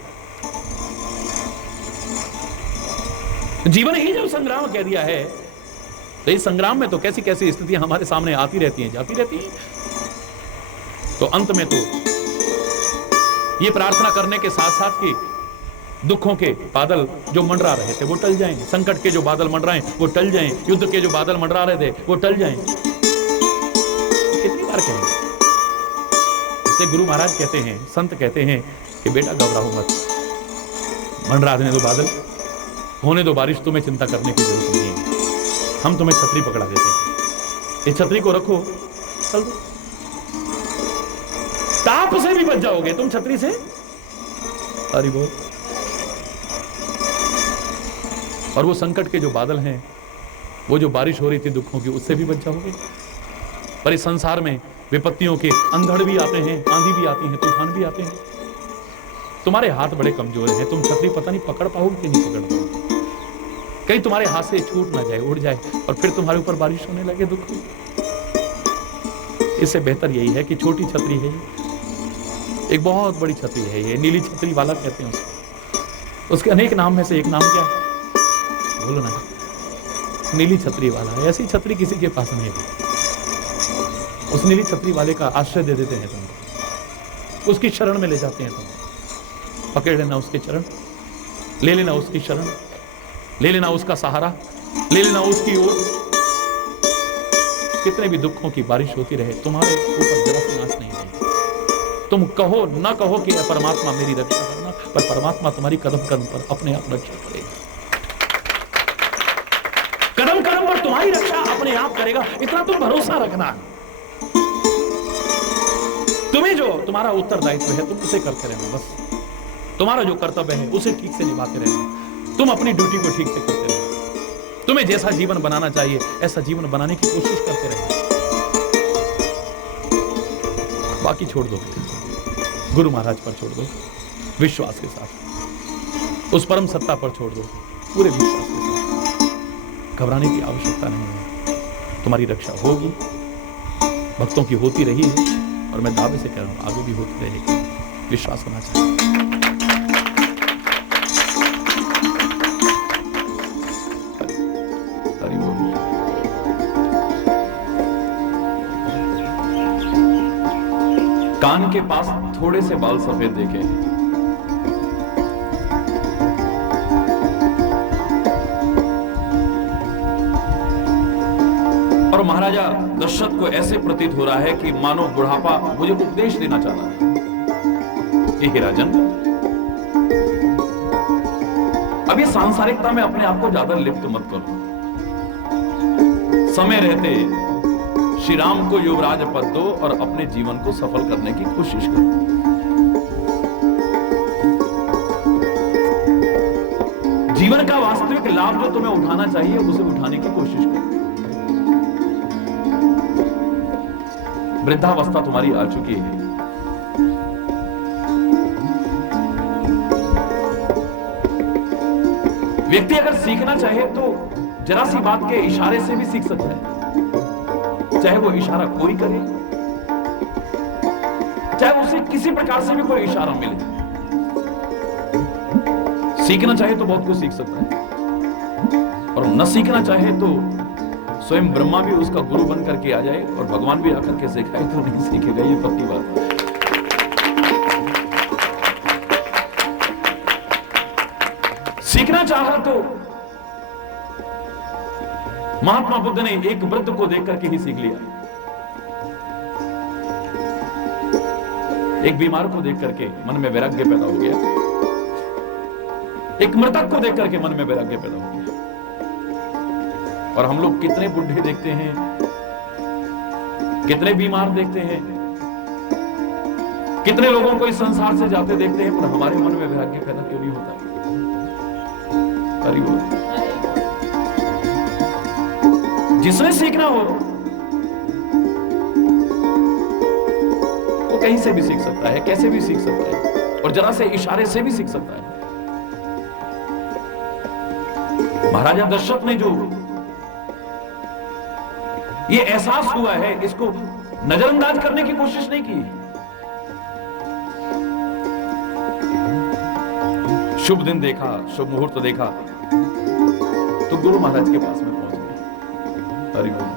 है। जीवन ही जब संग्राम कह दिया है तो इस संग्राम में तो कैसी कैसी स्थितियां हमारे सामने आती रहती हैं, जाती रहती हैं। तो अंत में तो ये प्रार्थना करने के साथ साथ कि दुखों के बादल जो मंडरा रहे थे वो टल जाएं, संकट के जो बादल मंडराएं वो टल जाएं, युद्ध के जो बादल मंडरा रहे थे वो टल जाएं। कितनी बार कहेंगे? इसलिए गुरु महाराज कहते हैं, संत कहते हैं कि बेटा घबराओ मत, मंडरा देने दो बादल, होने दो बारिश, तुम्हें चिंता करने की जरूरत नहीं है। हम तुम्हें छतरी पकड़ा देते हैं, इस छतरी को रखो, चल दो, ताप से भी बच जाओगे तुम छतरी से। हरि बोल। और वो संकट के जो बादल हैं, वो जो बारिश हो रही थी दुखों की, उससे भी बच जाओगे। पर इस संसार में विपत्तियों के अंधड़ भी आते हैं, आंधी भी आती है, तूफान भी आते हैं। तुम्हारे हाथ बड़े कमजोर हैं, तुम छतरी पता नहीं पकड़ पाओगे कि नहीं पकड़ पाओगे। कहीं तुम्हारे हाथ से छूट ना जाए, उड़ जाए और फिर तुम्हारे ऊपर बारिश होने लगे दुख। इससे बेहतर यही है कि छोटी छतरी है, एक बहुत बड़ी छतरी है, ये नीली छतरी वाला कहते हैं उसको। उसके अनेक नाम में से एक नाम क्या है बोलो ना, नीली छतरी वाला है। ऐसी छतरी किसी के पास नहीं है। उस नीली छतरी वाले का आश्रय दे देते हैं तुमको, उसकी शरण में ले जाते हैं तुम। पकड़ लेना उसके चरण, ले लेना उसकी शरण, ले लेना उसका सहारा, ले लेना उसकी ओर। कितने भी दुखों की बारिश होती रहे, तुम्हारे ऊपर जरा सी आंच नहीं रहेगी। तुम कहो ना कहो कि परमात्मा मेरी रक्षा करना, पर परमात्मा तुम्हारी कदम कदम पर अपने आप रक्षा करेगा। कदम कदम पर तुम्हारी रक्षा अपने आप करेगा, इतना तुम भरोसा रखना। तुम्हें जो तुम्हारा उत्तरदायित्व है तुम उसे करते रहना। बस तुम्हारा जो कर्तव्य है उसे ठीक से निभाते रहना। तुम अपनी ड्यूटी को ठीक से करते रहना। तुम्हें जैसा जीवन बनाना चाहिए ऐसा जीवन बनाने की कोशिश करते रहना। बाकी छोड़ दो, गुरु महाराज पर छोड़ दो, विश्वास के साथ उस परम सत्ता पर छोड़ दो, पूरे विश्वास के साथ। घबराने की आवश्यकता नहीं है, तुम्हारी रक्षा होगी, भक्तों की होती रही है और मैं दावे से कह रहा हूं आगे भी होती रहेगी। विश्वास होना चाहिए। कान के पास थोड़े से बाल सफेद देखे हैं, और महाराजा दशरथ को ऐसे प्रतीत हो रहा है कि मानो बुढ़ापा मुझे उपदेश देना चाहता है। हे राजन, अभी सांसारिकता में अपने आप को ज्यादा लिप्त मत करो। समय रहते श्री राम को युवराज पद दो और अपने जीवन को सफल करने की कोशिश करो। जीवन का वास्तविक लाभ जो तुम्हें उठाना चाहिए उसे उठाने की कोशिश करो। वृद्धावस्था तुम्हारी आ चुकी है। व्यक्ति अगर सीखना चाहे तो जरा सी बात के इशारे से भी सीख सकता है, चाहे वो इशारा कोई करे, चाहे उसे किसी प्रकार से भी कोई इशारा मिले। सीखना चाहे तो बहुत कुछ सीख सकता है, और न सीखना चाहे तो स्वयं ब्रह्मा भी उसका गुरु बन करके आ जाए और भगवान भी आकर के सिखाए तो नहीं सीखेगा। ये पक्की बात है। सीखना चाहा तो महात्मा बुद्ध ने एक वृद्ध को देख करके ही सीख लिया, एक बीमार को देख करके मन में वैराग्य पैदा हो गया, एक मृतक को देख करके मन में वैराग्य पैदा हो गया। और हम लोग कितने बुढ़े देखते हैं, कितने बीमार देखते हैं, कितने लोगों को इस संसार से जाते देखते हैं, पर हमारे मन में वैराग्य पैदा क्यों नहीं होता? जिसने सीखना हो वो कहीं से भी सीख सकता है, कैसे भी सीख सकता है, और जरा से इशारे से भी सीख सकता है। महाराजा दशरथ ने जो ये एहसास हुआ है इसको नजरअंदाज करने की कोशिश नहीं की। शुभ दिन देखा, शुभ मुहूर्त देखा तो गुरु महाराज के पास में पहुंच गए। हरि बोल।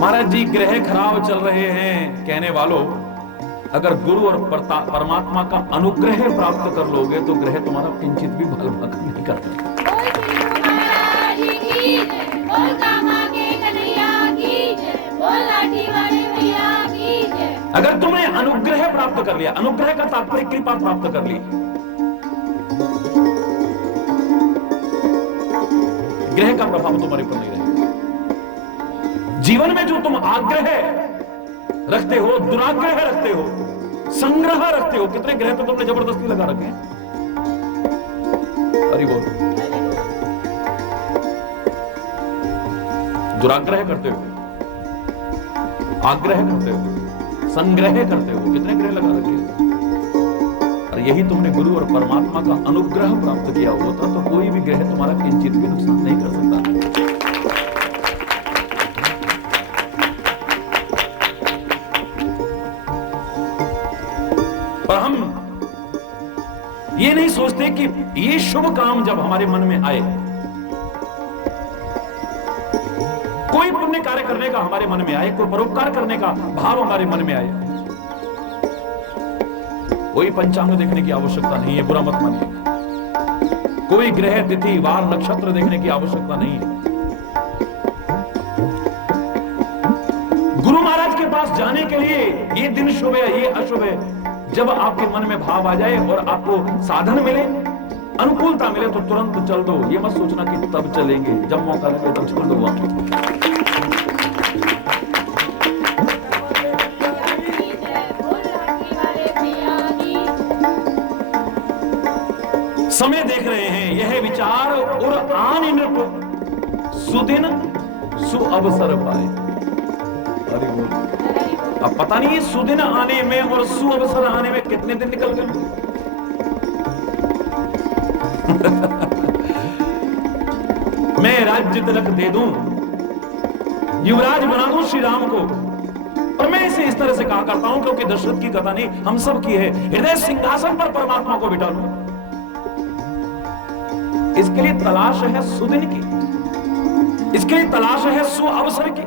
महाराज जी, ग्रह खराब चल रहे हैं, कहने वालों अगर गुरु और परमात्मा का अनुग्रह प्राप्त कर लोगे तो ग्रह तुम्हारा किंचित भी भल भक्त नहीं करता। अगर तुमने अनुग्रह प्राप्त कर लिया, अनुग्रह का तात्पर्य कृपा प्राप्त कर ली, ग्रह का प्रभाव तुम्हारे ऊपर नहीं रहेगा। जीवन में जो तुम आग्रह रखते हो, दुराग्रह रखते हो, संग्रह रखते हो, कितने ग्रह तो तुमने जबरदस्ती लगा रखे हैं। हरि बोल। दुराग्रह करते हो, आग्रह करते हो, संग्रह करते हो, कितने ग्रह लगा रखे हो। और यही तुमने गुरु और परमात्मा का अनुग्रह प्राप्त किया होता तो कोई भी ग्रह तुम्हारा किंचित भी नुकसान नहीं कर सकता। पर हम ये नहीं सोचते कि ये शुभ काम जब हमारे मन में आए, कोई पुण्य कार्य करने का हमारे मन में आए, कोई परोपकार करने का भाव हमारे मन में आए, कोई पंचांग देखने की आवश्यकता नहीं है, बुरा मत मानिए। कोई ग्रह तिथि वार नक्षत्र देखने की आवश्यकता नहीं है। गुरु महाराज के पास जाने के लिए ये दिन शुभ है, ये अशुभ है, जब आपके मन में भाव आ जाए और आपको साधन मिले, अनुकूलता मिले तो तुरंत चल दो। ये मत सोचना कि तब चलेंगे, जब मौका लगे तब चल दो। समय देख रहे हैं, यह विचार और आन नृप सुदिन सुअवसर पाए। अरे वो अब पता नहीं सुदिन आने में और सुअवसर आने में कितने दिन निकल गए। मैं राज्य तिलक दे दूं, युवराज बना दूं श्री राम को। और मैं इसे इस तरह से कहा करता हूं क्योंकि दशरथ की कथा नहीं, हम सब की है। हृदय सिंहासन पर परमात्मा को बिठा लूं, इसके लिए तलाश है सुदिन की, इसके लिए तलाश है सुअवसर की।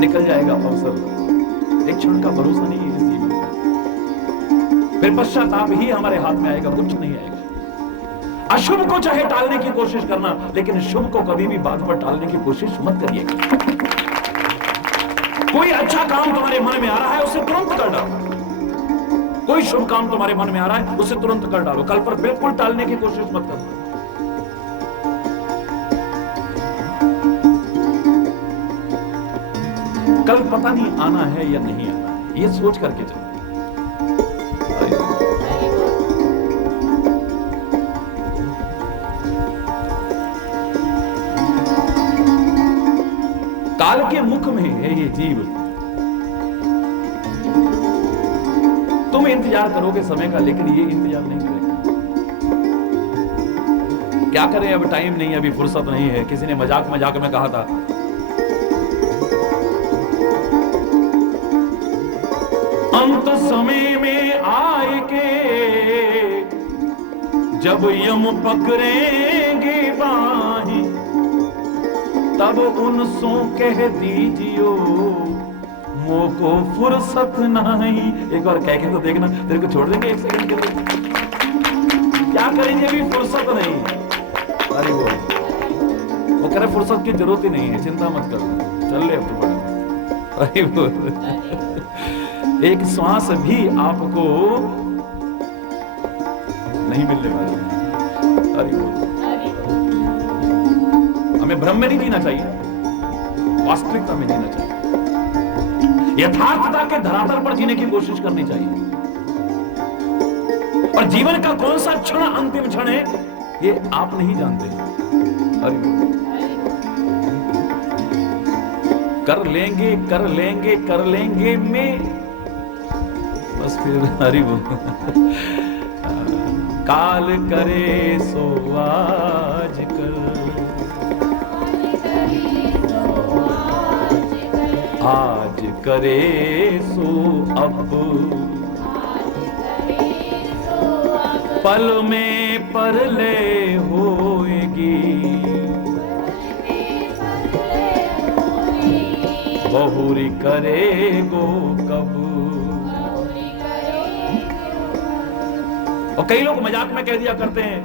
निकल जाएगा अवसर, एक क्षण का भरोसा नहीं है इस जीवन में। फिर पश्चाताप ही हमारे हाथ में आएगा, कुछ नहीं आएगा। अशुभ को चाहे टालने की कोशिश करना, लेकिन शुभ को कभी भी बात पर टालने की कोशिश मत करिएगा। कोई अच्छा काम तुम्हारे मन में आ रहा है, उसे तुरंत कर डालो। कोई शुभ काम तुम्हारे मन में आ रहा है, उसे तुरंत कर डालो। कल पर बिल्कुल टालने की कोशिश मत करो। कल पता नहीं आना है या नहीं आना है, ये सोच करके चलो। काल के मुख में है ये जीव। तुम इंतजार करोगे समय का, लेकिन ये इंतजार नहीं करेगा। क्या करें, अब टाइम नहीं है, अभी फुर्सत नहीं है। किसी ने मजाक मजाक में कहा था, अंत समय में आए के जब यम पकड़ेंगे बाही, तब उनसों कह दीजियो मोको फुर्सत नहीं। एक बार कह के तो देखना, तेरे को छोड़ देंगे एक सेकंड के लिए। क्या करेंगे, अभी फुर्सत नहीं। अरे वो कह रहे फुर्सत की जरूरत ही नहीं है, चिंता मत करो, चल ले अब तो बड़ा। अरे वो एक श्वास भी आपको नहीं मिलने वाला। अरे वो हमें भ्रम में नहीं जीना चाहिए, वास्तविकता में जीना चाहिए। यथार्थता के धरातल पर जीने की कोशिश करनी चाहिए। और जीवन का कौन सा क्षण अंतिम क्षण है, ये आप नहीं जानते। अरे कर लेंगे कर लेंगे कर लेंगे में बस फिर हरि वो काल करे सो आज कर, आज करे सो अब, पल में परले होएगी, बहुरी करेगो कब। और कई लोग मजाक में कह दिया करते हैं,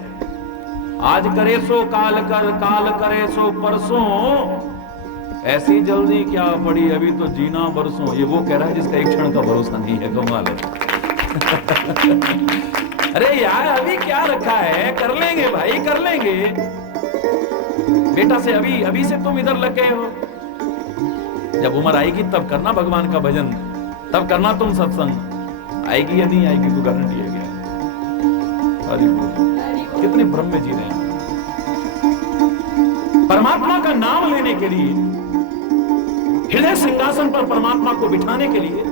आज करे सो काल कर, काल करे सो परसों, ऐसी जल्दी क्या पड़ी, अभी तो जीना बरसों। ये वो कह रहा है जिसका एक क्षण का भरोसा नहीं है। कमाल है। अरे यार अभी क्या रखा है, कर लेंगे भाई कर लेंगे। बेटा से अभी अभी से तुम इधर लग गए हो, जब उम्र आएगी तब करना भगवान का भजन, तब करना तुम सत्संग। आएगी या नहीं आएगी, कोई गारंटी है क्या? अरे कितने भ्रम में जी रहे हैं। परमात्मा का नाम लेने के लिए, हृदय सिंहासन पर परमात्मा को बिठाने के लिए,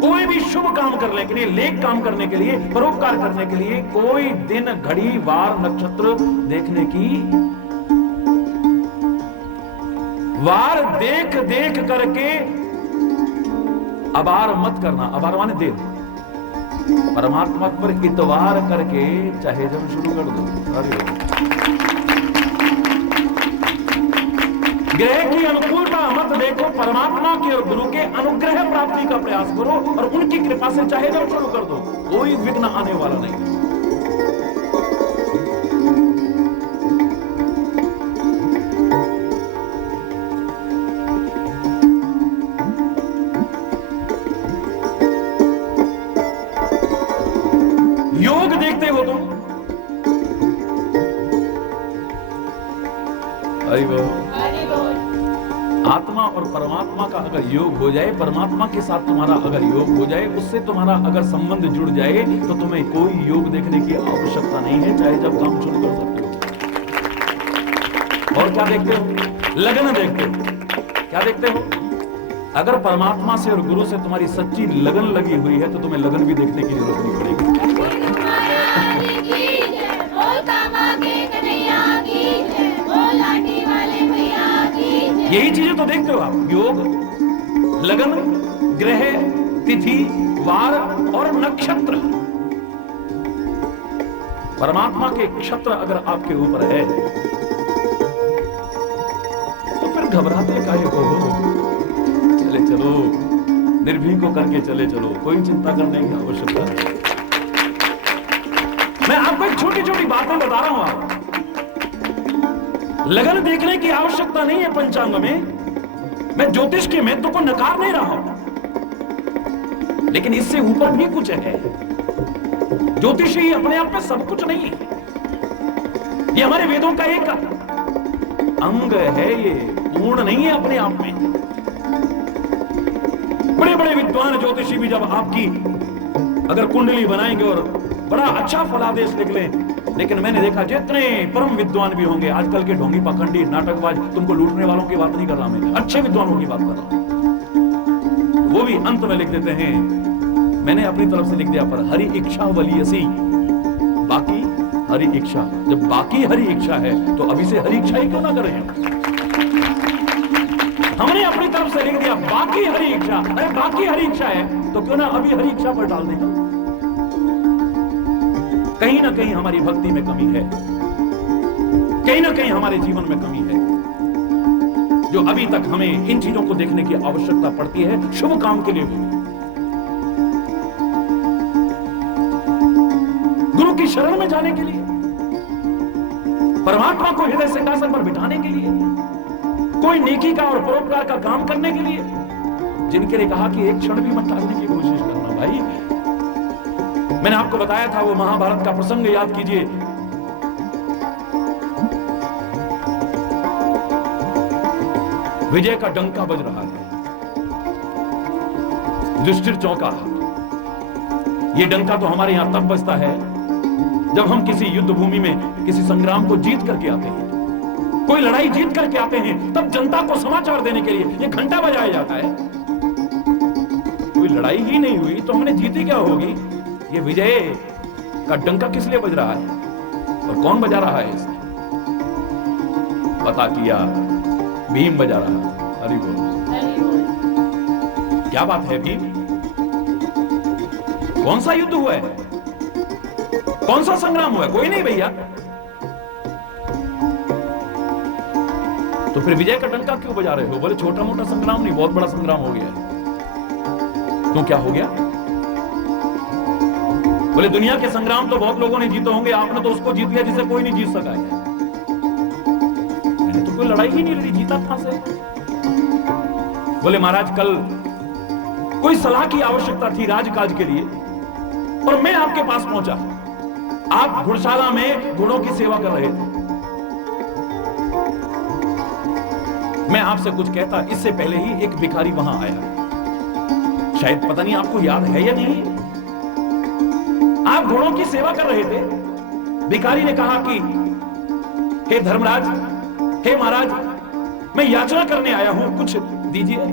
कोई भी शुभ काम करने के लिए, लेख काम करने के लिए, परोपकार करने के लिए, कोई दिन, घड़ी, वार, नक्षत्र देखने की, वार देख देख करके अबार मत करना। अबार माने देर। परमात्मा पर इतवार करके चाहे जब शुरू कर दो। अरे ग्रह की अनुकूलता मत देखो, परमात्मा के और गुरु के अनुग्रह प्राप्ति का प्रयास करो और उनकी कृपा से चाहे जब शुरू कर दो, कोई विघ्न आने वाला नहीं। योग देखते हो तुम, हरि बोल। आत्मा और परमात्मा का अगर योग हो जाए, परमात्मा के साथ तुम्हारा अगर योग हो जाए, उससे तुम्हारा अगर संबंध जुड़ जाए, तो तुम्हें कोई योग देखने की आवश्यकता नहीं है, चाहे जब काम शुरू कर सकते हो। और क्या देखते हो? लगन देखते हो। क्या देखते हो? अगर परमात्मा से और गुरु से तुम्हारी सच्ची लगन लगी हुई है, तो तुम्हें लगन भी देखने की जरूरत नहीं पड़ेगी। यही चीजें तो देखते हो आप, योग, लगन, ग्रह, तिथि, वार और नक्षत्र। परमात्मा के नक्षत्र अगर आपके ऊपर है, तो फिर घबराते काहे को हो? चले चलो, निर्भीक को करके चले चलो, कोई चिंता करने की आवश्यकता नहीं। मैं आपको एक छोटी छोटी बातें बता रहा हूं। आप लगन देखने की आवश्यकता नहीं है पंचांग में। मैं ज्योतिष के महत्व को नकार नहीं रहा हूं, लेकिन इससे ऊपर भी कुछ है। ज्योतिष ही अपने आप में सब कुछ नहीं है। ये हमारे वेदों का एक अंग है, ये पूर्ण नहीं है अपने आप में। बड़े बड़े विद्वान ज्योतिषी भी जब आपकी अगर कुंडली बनाएंगे और बड़ा अच्छा फलादेश निकले, लेकिन मैंने देखा जितने परम विद्वान भी होंगे, आजकल के ढोंगी पाखंडी नाटकबाज, तुमको लूटने वालों की बात नहीं कर रहा मैं, अच्छे विद्वानों की बात कर रहा हूं, वो भी अंत में लिख देते हैं, मैंने अपनी तरफ से लिख दिया, पर हरि इच्छा वलीयसी, बाकी हरि इच्छा। जब बाकी हरि इच्छा है, तो अभी से हरि इच्छा ही क्यों ना करें? हमने अपनी तरफ से लिख दिया बाकी हरि इच्छा। अरे बाकी हरि इच्छा है तो क्यों ना अभी हरि इच्छा पर डाल दें। कहीं ना कहीं हमारी भक्ति में कमी है, कहीं ना कहीं हमारे जीवन में कमी है, जो अभी तक हमें इन चीजों को देखने की आवश्यकता पड़ती है शुभ काम के लिए भी, गुरु की शरण में जाने के लिए, परमात्मा को हृदय सिंहासन पर बिठाने के लिए, कोई नेकी का और परोपकार का काम करने के लिए, जिनके लिए कहा कि एक क्षण भी मत टालने की कोशिश करना। भाई मैंने आपको बताया था वो महाभारत का प्रसंग याद कीजिए। विजय का डंका बज रहा है, युधिष्ठिर चौंका। ये डंका तो हमारे यहां तब बजता है जब हम किसी युद्ध भूमि में किसी संग्राम को जीत करके आते हैं, कोई लड़ाई जीत करके आते हैं, तब जनता को समाचार देने के लिए ये घंटा बजाया जाता है। कोई लड़ाई ही नहीं हुई तो हमने जीती क्या होगी? ये विजय का डंका किस लिए बज रहा है और कौन बजा रहा है इसे? पता किया, भीम बजा रहा है। हरि बोल। क्या बात है भीम? कौन सा युद्ध हुआ है? कौन सा संग्राम हुआ है? कोई नहीं भैया। तो फिर विजय का डंका क्यों बजा रहे हो? बोले छोटा मोटा संग्राम नहीं, बहुत बड़ा संग्राम हो गया है। तो क्या हो गया? बोले दुनिया के संग्राम तो बहुत लोगों ने जीते होंगे, आपने तो उसको जीत लिया जिसे कोई नहीं जीत सका है। मैंने तो कोई लड़ाई ही नहीं लड़ी, जीता कहां से? बोले महाराज कल कोई सलाह की आवश्यकता थी राजकाज के लिए और मैं आपके पास पहुंचा। आप घुड़शाला में घोड़ों की सेवा कर रहे थे। मैं आपसे कुछ कहता, इससे पहले ही एक भिखारी वहां आया। शायद पता नहीं आपको याद है या नहीं, आप घोड़ों की सेवा कर रहे थे। भिखारी ने कहा कि हे धर्मराज, हे महाराज, मैं याचना करने आया हूं, कुछ दीजिए।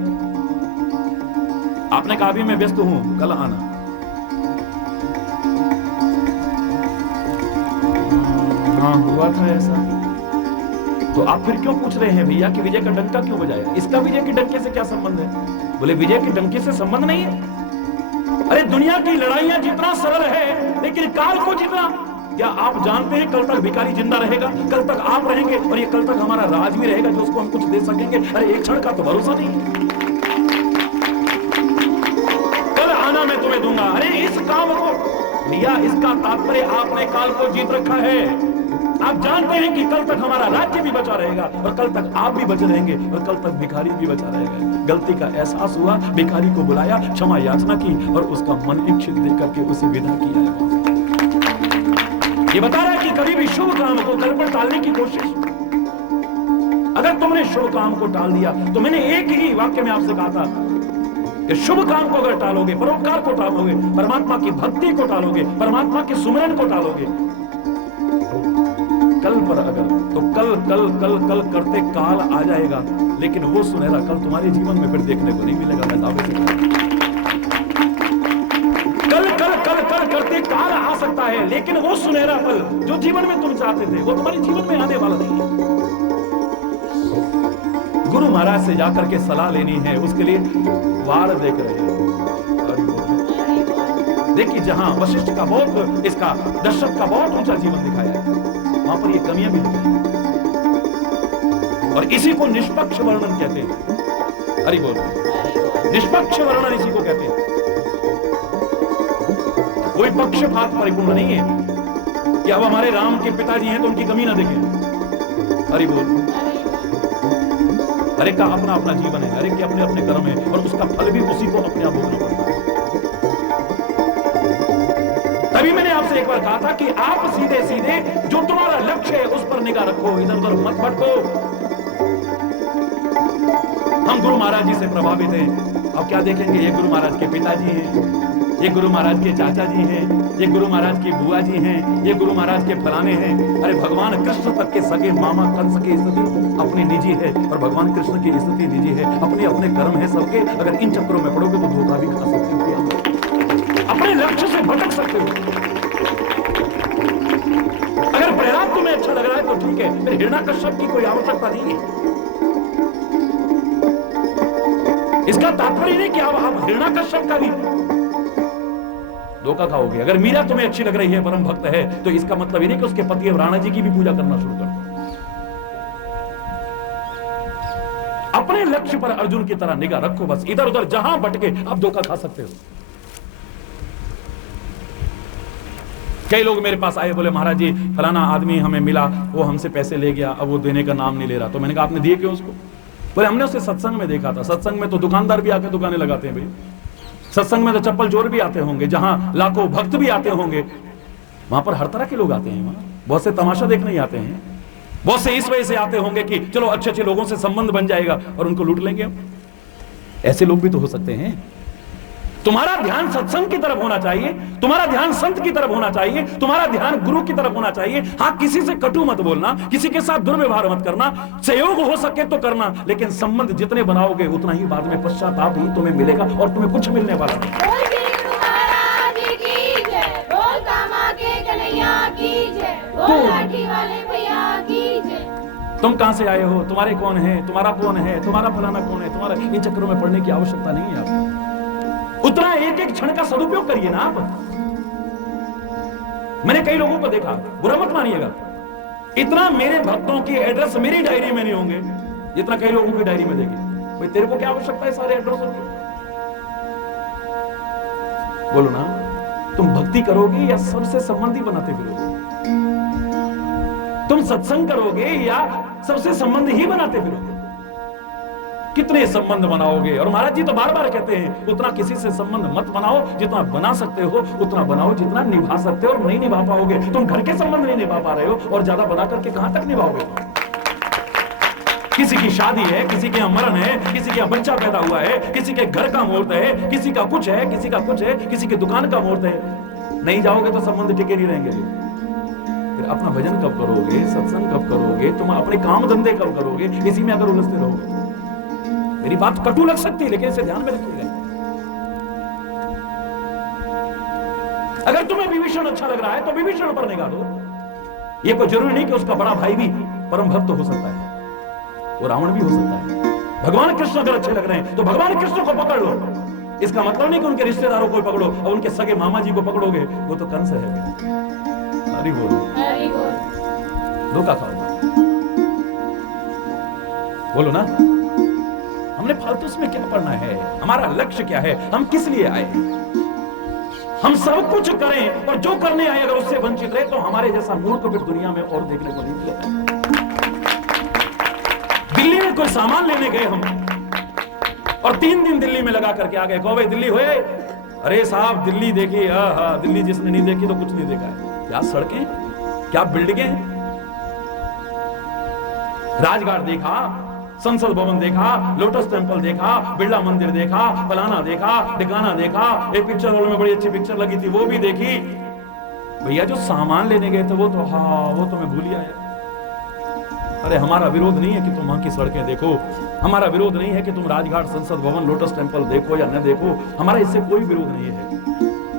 आपने कहा अभी मैं व्यस्त हूं, कल आना। हाँ, हुआ था ऐसा। तो आप फिर क्यों पूछ रहे हैं भैया कि विजय का डंका क्यों बजाया? इसका विजय के डंके से क्या संबंध है? बोले विजय के डंके से संबंध नहीं है। अरे दुनिया की लड़ाइयां जितना सरल है, लेकिन काल को जितना, क्या आप जानते हैं कल तक भिखारी जिंदा रहेगा, कल तक आप रहेंगे, और ये कल तक हमारा राज भी रहेगा जो उसको हम कुछ दे सकेंगे? अरे एक क्षण का तो भरोसा नहीं। कल आना, मैं तुम्हें दूंगा। अरे इस काम को लिया, इसका तात्पर्य आपने काल को जीत रखा है। आप जानते हैं कि कल तक हमारा राज्य भी बचा रहेगा, और कल तक आप भी बचे रहेंगे, और कल तक भिखारी भी बचा रहेगा। गलती का एहसास हुआ, भिखारी को बुलाया, क्षमा याचना की, और उसका मन इच्छित दे करके उसे विदा किया है। ये बता रहा है कि कभी भी शुभ काम को कल पर टालने की कोशिश, अगर तुमने शुभ काम को टाल दिया, तो मैंने एक ही वाक्य में आपसे कहा था कि शुभ काम को अगर टालोगे, परोपकार को टालोगे, परमात्मा की भक्ति को टालोगे, परमात्मा के सुमिरन को टालोगे, कल पर अगर, तो कल कल कल कल करते काल आ जाएगा, लेकिन वो सुनहरा कल तुम्हारे जीवन में फिर देखने को नहीं मिलेगा। मैं दावे से कल कल कल कल करते काल आ सकता है, लेकिन वो सुनहरा पल जो जीवन में तुम चाहते थे, वो तुम्हारे जीवन में आने वाला नहीं है। गुरु महाराज से जाकर के सलाह लेनी है, उसके लिए वार देख रहे हैं। देखिए, जहां वशिष्ठ का बहुत, इसका दशरथ का बहुत ऊंचा जीवन दिखाया है, वहां पर ये कमियां भी दिखाई, और इसी को निष्पक्ष वर्णन कहते हैं। हरि बोल। निष्पक्ष वर्णन इसी को कहते हैं। कोई पक्षपात परिपूर्ण नहीं है कि अब हमारे राम के पिताजी हैं तो उनकी कमी ना देखें। हरि बोल। हर एक का अपना अपना जीवन है, हर एक के अपने अपने कर्म है, और उसका फल भी उसी को अपने आप भोगना पड़ता है। तभी मैंने आपसे एक बार कहा था कि आप सीधे सीधे जो तुम्हारा लक्ष्य है उस पर निगाह रखो, इधर उधर मत भटको। हम गुरु महाराज जी से प्रभावित हैं। अब क्या देखेंगे, ये गुरु महाराज के पिताजी हैं, ये गुरु महाराज के चाचा जी हैं, ये गुरु महाराज की बुआ जी हैं, ये गुरु महाराज के फलाने हैं। अरे भगवान कृष्ण तक के सगे मामा कंस की स्थिति अपनी निजी है, और भगवान कृष्ण की स्थिति निजी है, अपने अपने कर्म है सबके। अगर इन चक्करों में पड़ोगे तो धोखा भी खा सकते हो, अपने लक्ष्य से भटक सकते हो। अगर प्रहलाद तुम्हें अच्छा लग रहा है तो ठीक है, फिर हिरण्याकश्यप की कोई आवश्यकता नहीं है। इसका तात्पर्य नहीं कि आप हिरण्याकश्यप का भी धोखा खाओगे। अगर मीरा तुम्हें अच्छी लग रही है, परम भक्त है, तो इसका मतलब ये नहीं कि उसके पति राणा जी की भी पूजा करना शुरू कर। अपने लक्ष्य पर अर्जुन की तरह निगाह रखो, बस इधर उधर जहां भटके आप धोखा खा सकते हो। कई लोग मेरे पास आए, बोले महाराज जी फलाना आदमी हमें मिला, वो हमसे पैसे ले गया, अब वो देने का नाम नहीं ले रहा। तो मैंने कहा आपने दिए क्यों उसको? बोले हमने उसे सत्संग में देखा था। सत्संग में तो दुकानदार भी आके दुकानें लगाते हैं भाई, सत्संग में तो चप्पल चोर भी आते होंगे, जहां लाखों भक्त भी आते होंगे, वहां पर हर तरह के लोग आते हैं। वहां बहुत से तमाशा देखने ही आते हैं, बहुत से इस वजह से आते होंगे कि चलो अच्छे अच्छे लोगों से संबंध बन जाएगा और उनको लूट लेंगे हम। ऐसे लोग भी तो हो सकते हैं। तुम्हारा ध्यान सत्संग की तरफ होना चाहिए, तुम्हारा ध्यान संत की तरफ होना चाहिए, तुम्हारा ध्यान गुरु की तरफ होना चाहिए। हाँ, किसी से कटु मत बोलना, किसी के साथ दुर्व्यवहार मत करना, सहयोग हो सके तो करना, लेकिन संबंध जितने बनाओगे उतना ही बाद में पश्चाताप ही तुम्हें मिलेगा, और तुम्हें कुछ मिलने वाला नहीं। तुम कहां से आए हो, तुम्हारे कौन है, तुम्हारा कौन है, तुम्हारा फलाना कौन है, तुम्हारा इन चक्करों में पड़ने की आवश्यकता नहीं है। आप उतना एक एक क्षण का सदुपयोग करिए ना। आप, मैंने कई लोगों को देखा, बुरा मत मानिएगा, इतना मेरे भक्तों के एड्रेस मेरी डायरी में नहीं होंगे जितना कई लोगों की डायरी में देखे। भाई तेरे को क्या आवश्यकता है सारे एड्रेसों की? बोलो ना, तुम भक्ति करोगे या सबसे संबंधी बनाते फिरोगे? तुम सत्संग करोगे या सबसे संबंध ही बनाते फिरोगे? कितने संबंध बनाओगे? और महाराज जी तो बार बार कहते हैं उतना किसी से संबंध मत बनाओ, जितना बना सकते हो उतना बनाओ, जितना निभा सकते हो। और नहीं निभा पाओगे, तुम घर के संबंध नहीं निभा पा रहे हो, और ज्यादा बना करके कहां तक निभाओगे? किसी की शादी है, किसी के यहाँ मरण है, किसी के यहाँ बच्चा पैदा हुआ है, किसी के घर का मुहूर्त है, किसी का कुछ है, किसी का कुछ है, किसी की दुकान का मुहूर्त है। नहीं जाओगे तो संबंध टिके नहीं रहेंगे। फिर अपना भजन कब करोगे, सत्संग कब करोगे, तुम अपने काम धंधे कब करोगे, इसी में अगर उलझते रहोगे। मेरी बात कटु लग सकती है, लेकिन इसे ध्यान में रखिएगा। अगर तुम्हें विभीषण अच्छा लग रहा है तो विभीषण पर निगाह दो। यह कोई जरूरी नहीं कि उसका बड़ा भाई भी परम भक्त हो सकता है, वो रावण भी हो सकता है। भगवान कृष्ण अगर अच्छे लग रहे हैं तो भगवान कृष्ण को पकड़ लो। इसका मतलब नहीं कि उनके रिश्तेदारों को पकड़ो और उनके सगे मामा जी को पकड़ोगे, वो तो कंस है। हरि बोल, हरि बोल। धोखा खाओ, बोलो ना। हमने फालतू में क्या पढ़ना है, हमारा लक्ष्य क्या है, हम किस लिए आए। हम सब कुछ करें और जो करने आए अगर उससे वंचित रहे तो हमारे जैसा मूर्ख फिर दुनिया में और देखने को नहीं मिलेगा। दिल्ली में कोई सामान लेने गए हम और 3 दिन दिल्ली में लगा करके आ गए, कहो भाई दिल्ली हुए, अरे साहब दिल्ली देखी, दिल्ली जिसने नहीं देखी तो कुछ नहीं देखा है। क्या सड़कें, क्या बिल्डिंगें, राजघाट देखा, संसद भवन देखा, लोटस टेंपल देखा, बिरला मंदिर देखा, फलाना देखा, ठिकाना देखा, एक पिक्चर हॉल में बड़ी अच्छी पिक्चर लगी थी वो भी देखी। भैया जो सामान लेने गए थे वो तो मैं भूल आया। अरे हमारा विरोध नहीं है कि तुम वहां की सड़कें देखो, हमारा विरोध नहीं है कि तुम राजघाट, संसद भवन, लोटस टेंपल देखो या न देखो, हमारा इससे कोई विरोध नहीं है।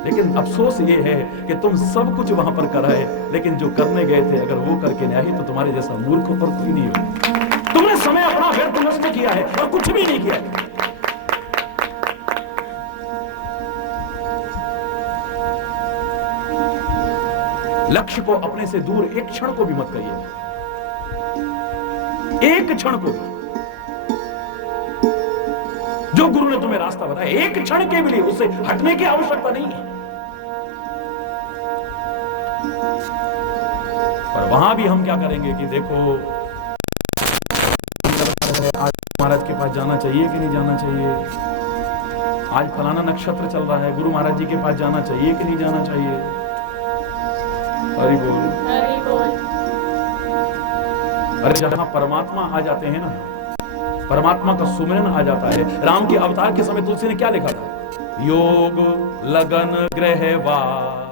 लेकिन अफसोस ये है कि तुम सब कुछ वहां पर कराए, लेकिन जो करने गए थे अगर वो करके नहीं आए तो तुम्हारे जैसा मूर्ख और कोई नहीं हो। तुमने समय अपना व्यर्थ नष्ट किया है और कुछ भी नहीं किया है। लक्ष्य को अपने से दूर एक क्षण को भी मत करिए, एक क्षण को। जो गुरु ने तुम्हें रास्ता बताया एक क्षण के लिए उससे हटने की आवश्यकता नहीं है। पर वहां भी हम क्या करेंगे कि देखो आज महाराज के पास जाना चाहिए कि नहीं जाना चाहिए, आज फलाना नक्षत्र चल रहा है, गुरु महाराज जी के पास जाना चाहिए कि नहीं जाना चाहिए। हरि बोल, हरि बोल। अरे जहां परमात्मा आ जाते हैं ना, परमात्मा का सुमिरन आ जाता है। राम के अवतार के समय तुलसी ने क्या लिखा था, योग लगन ग्रहवार,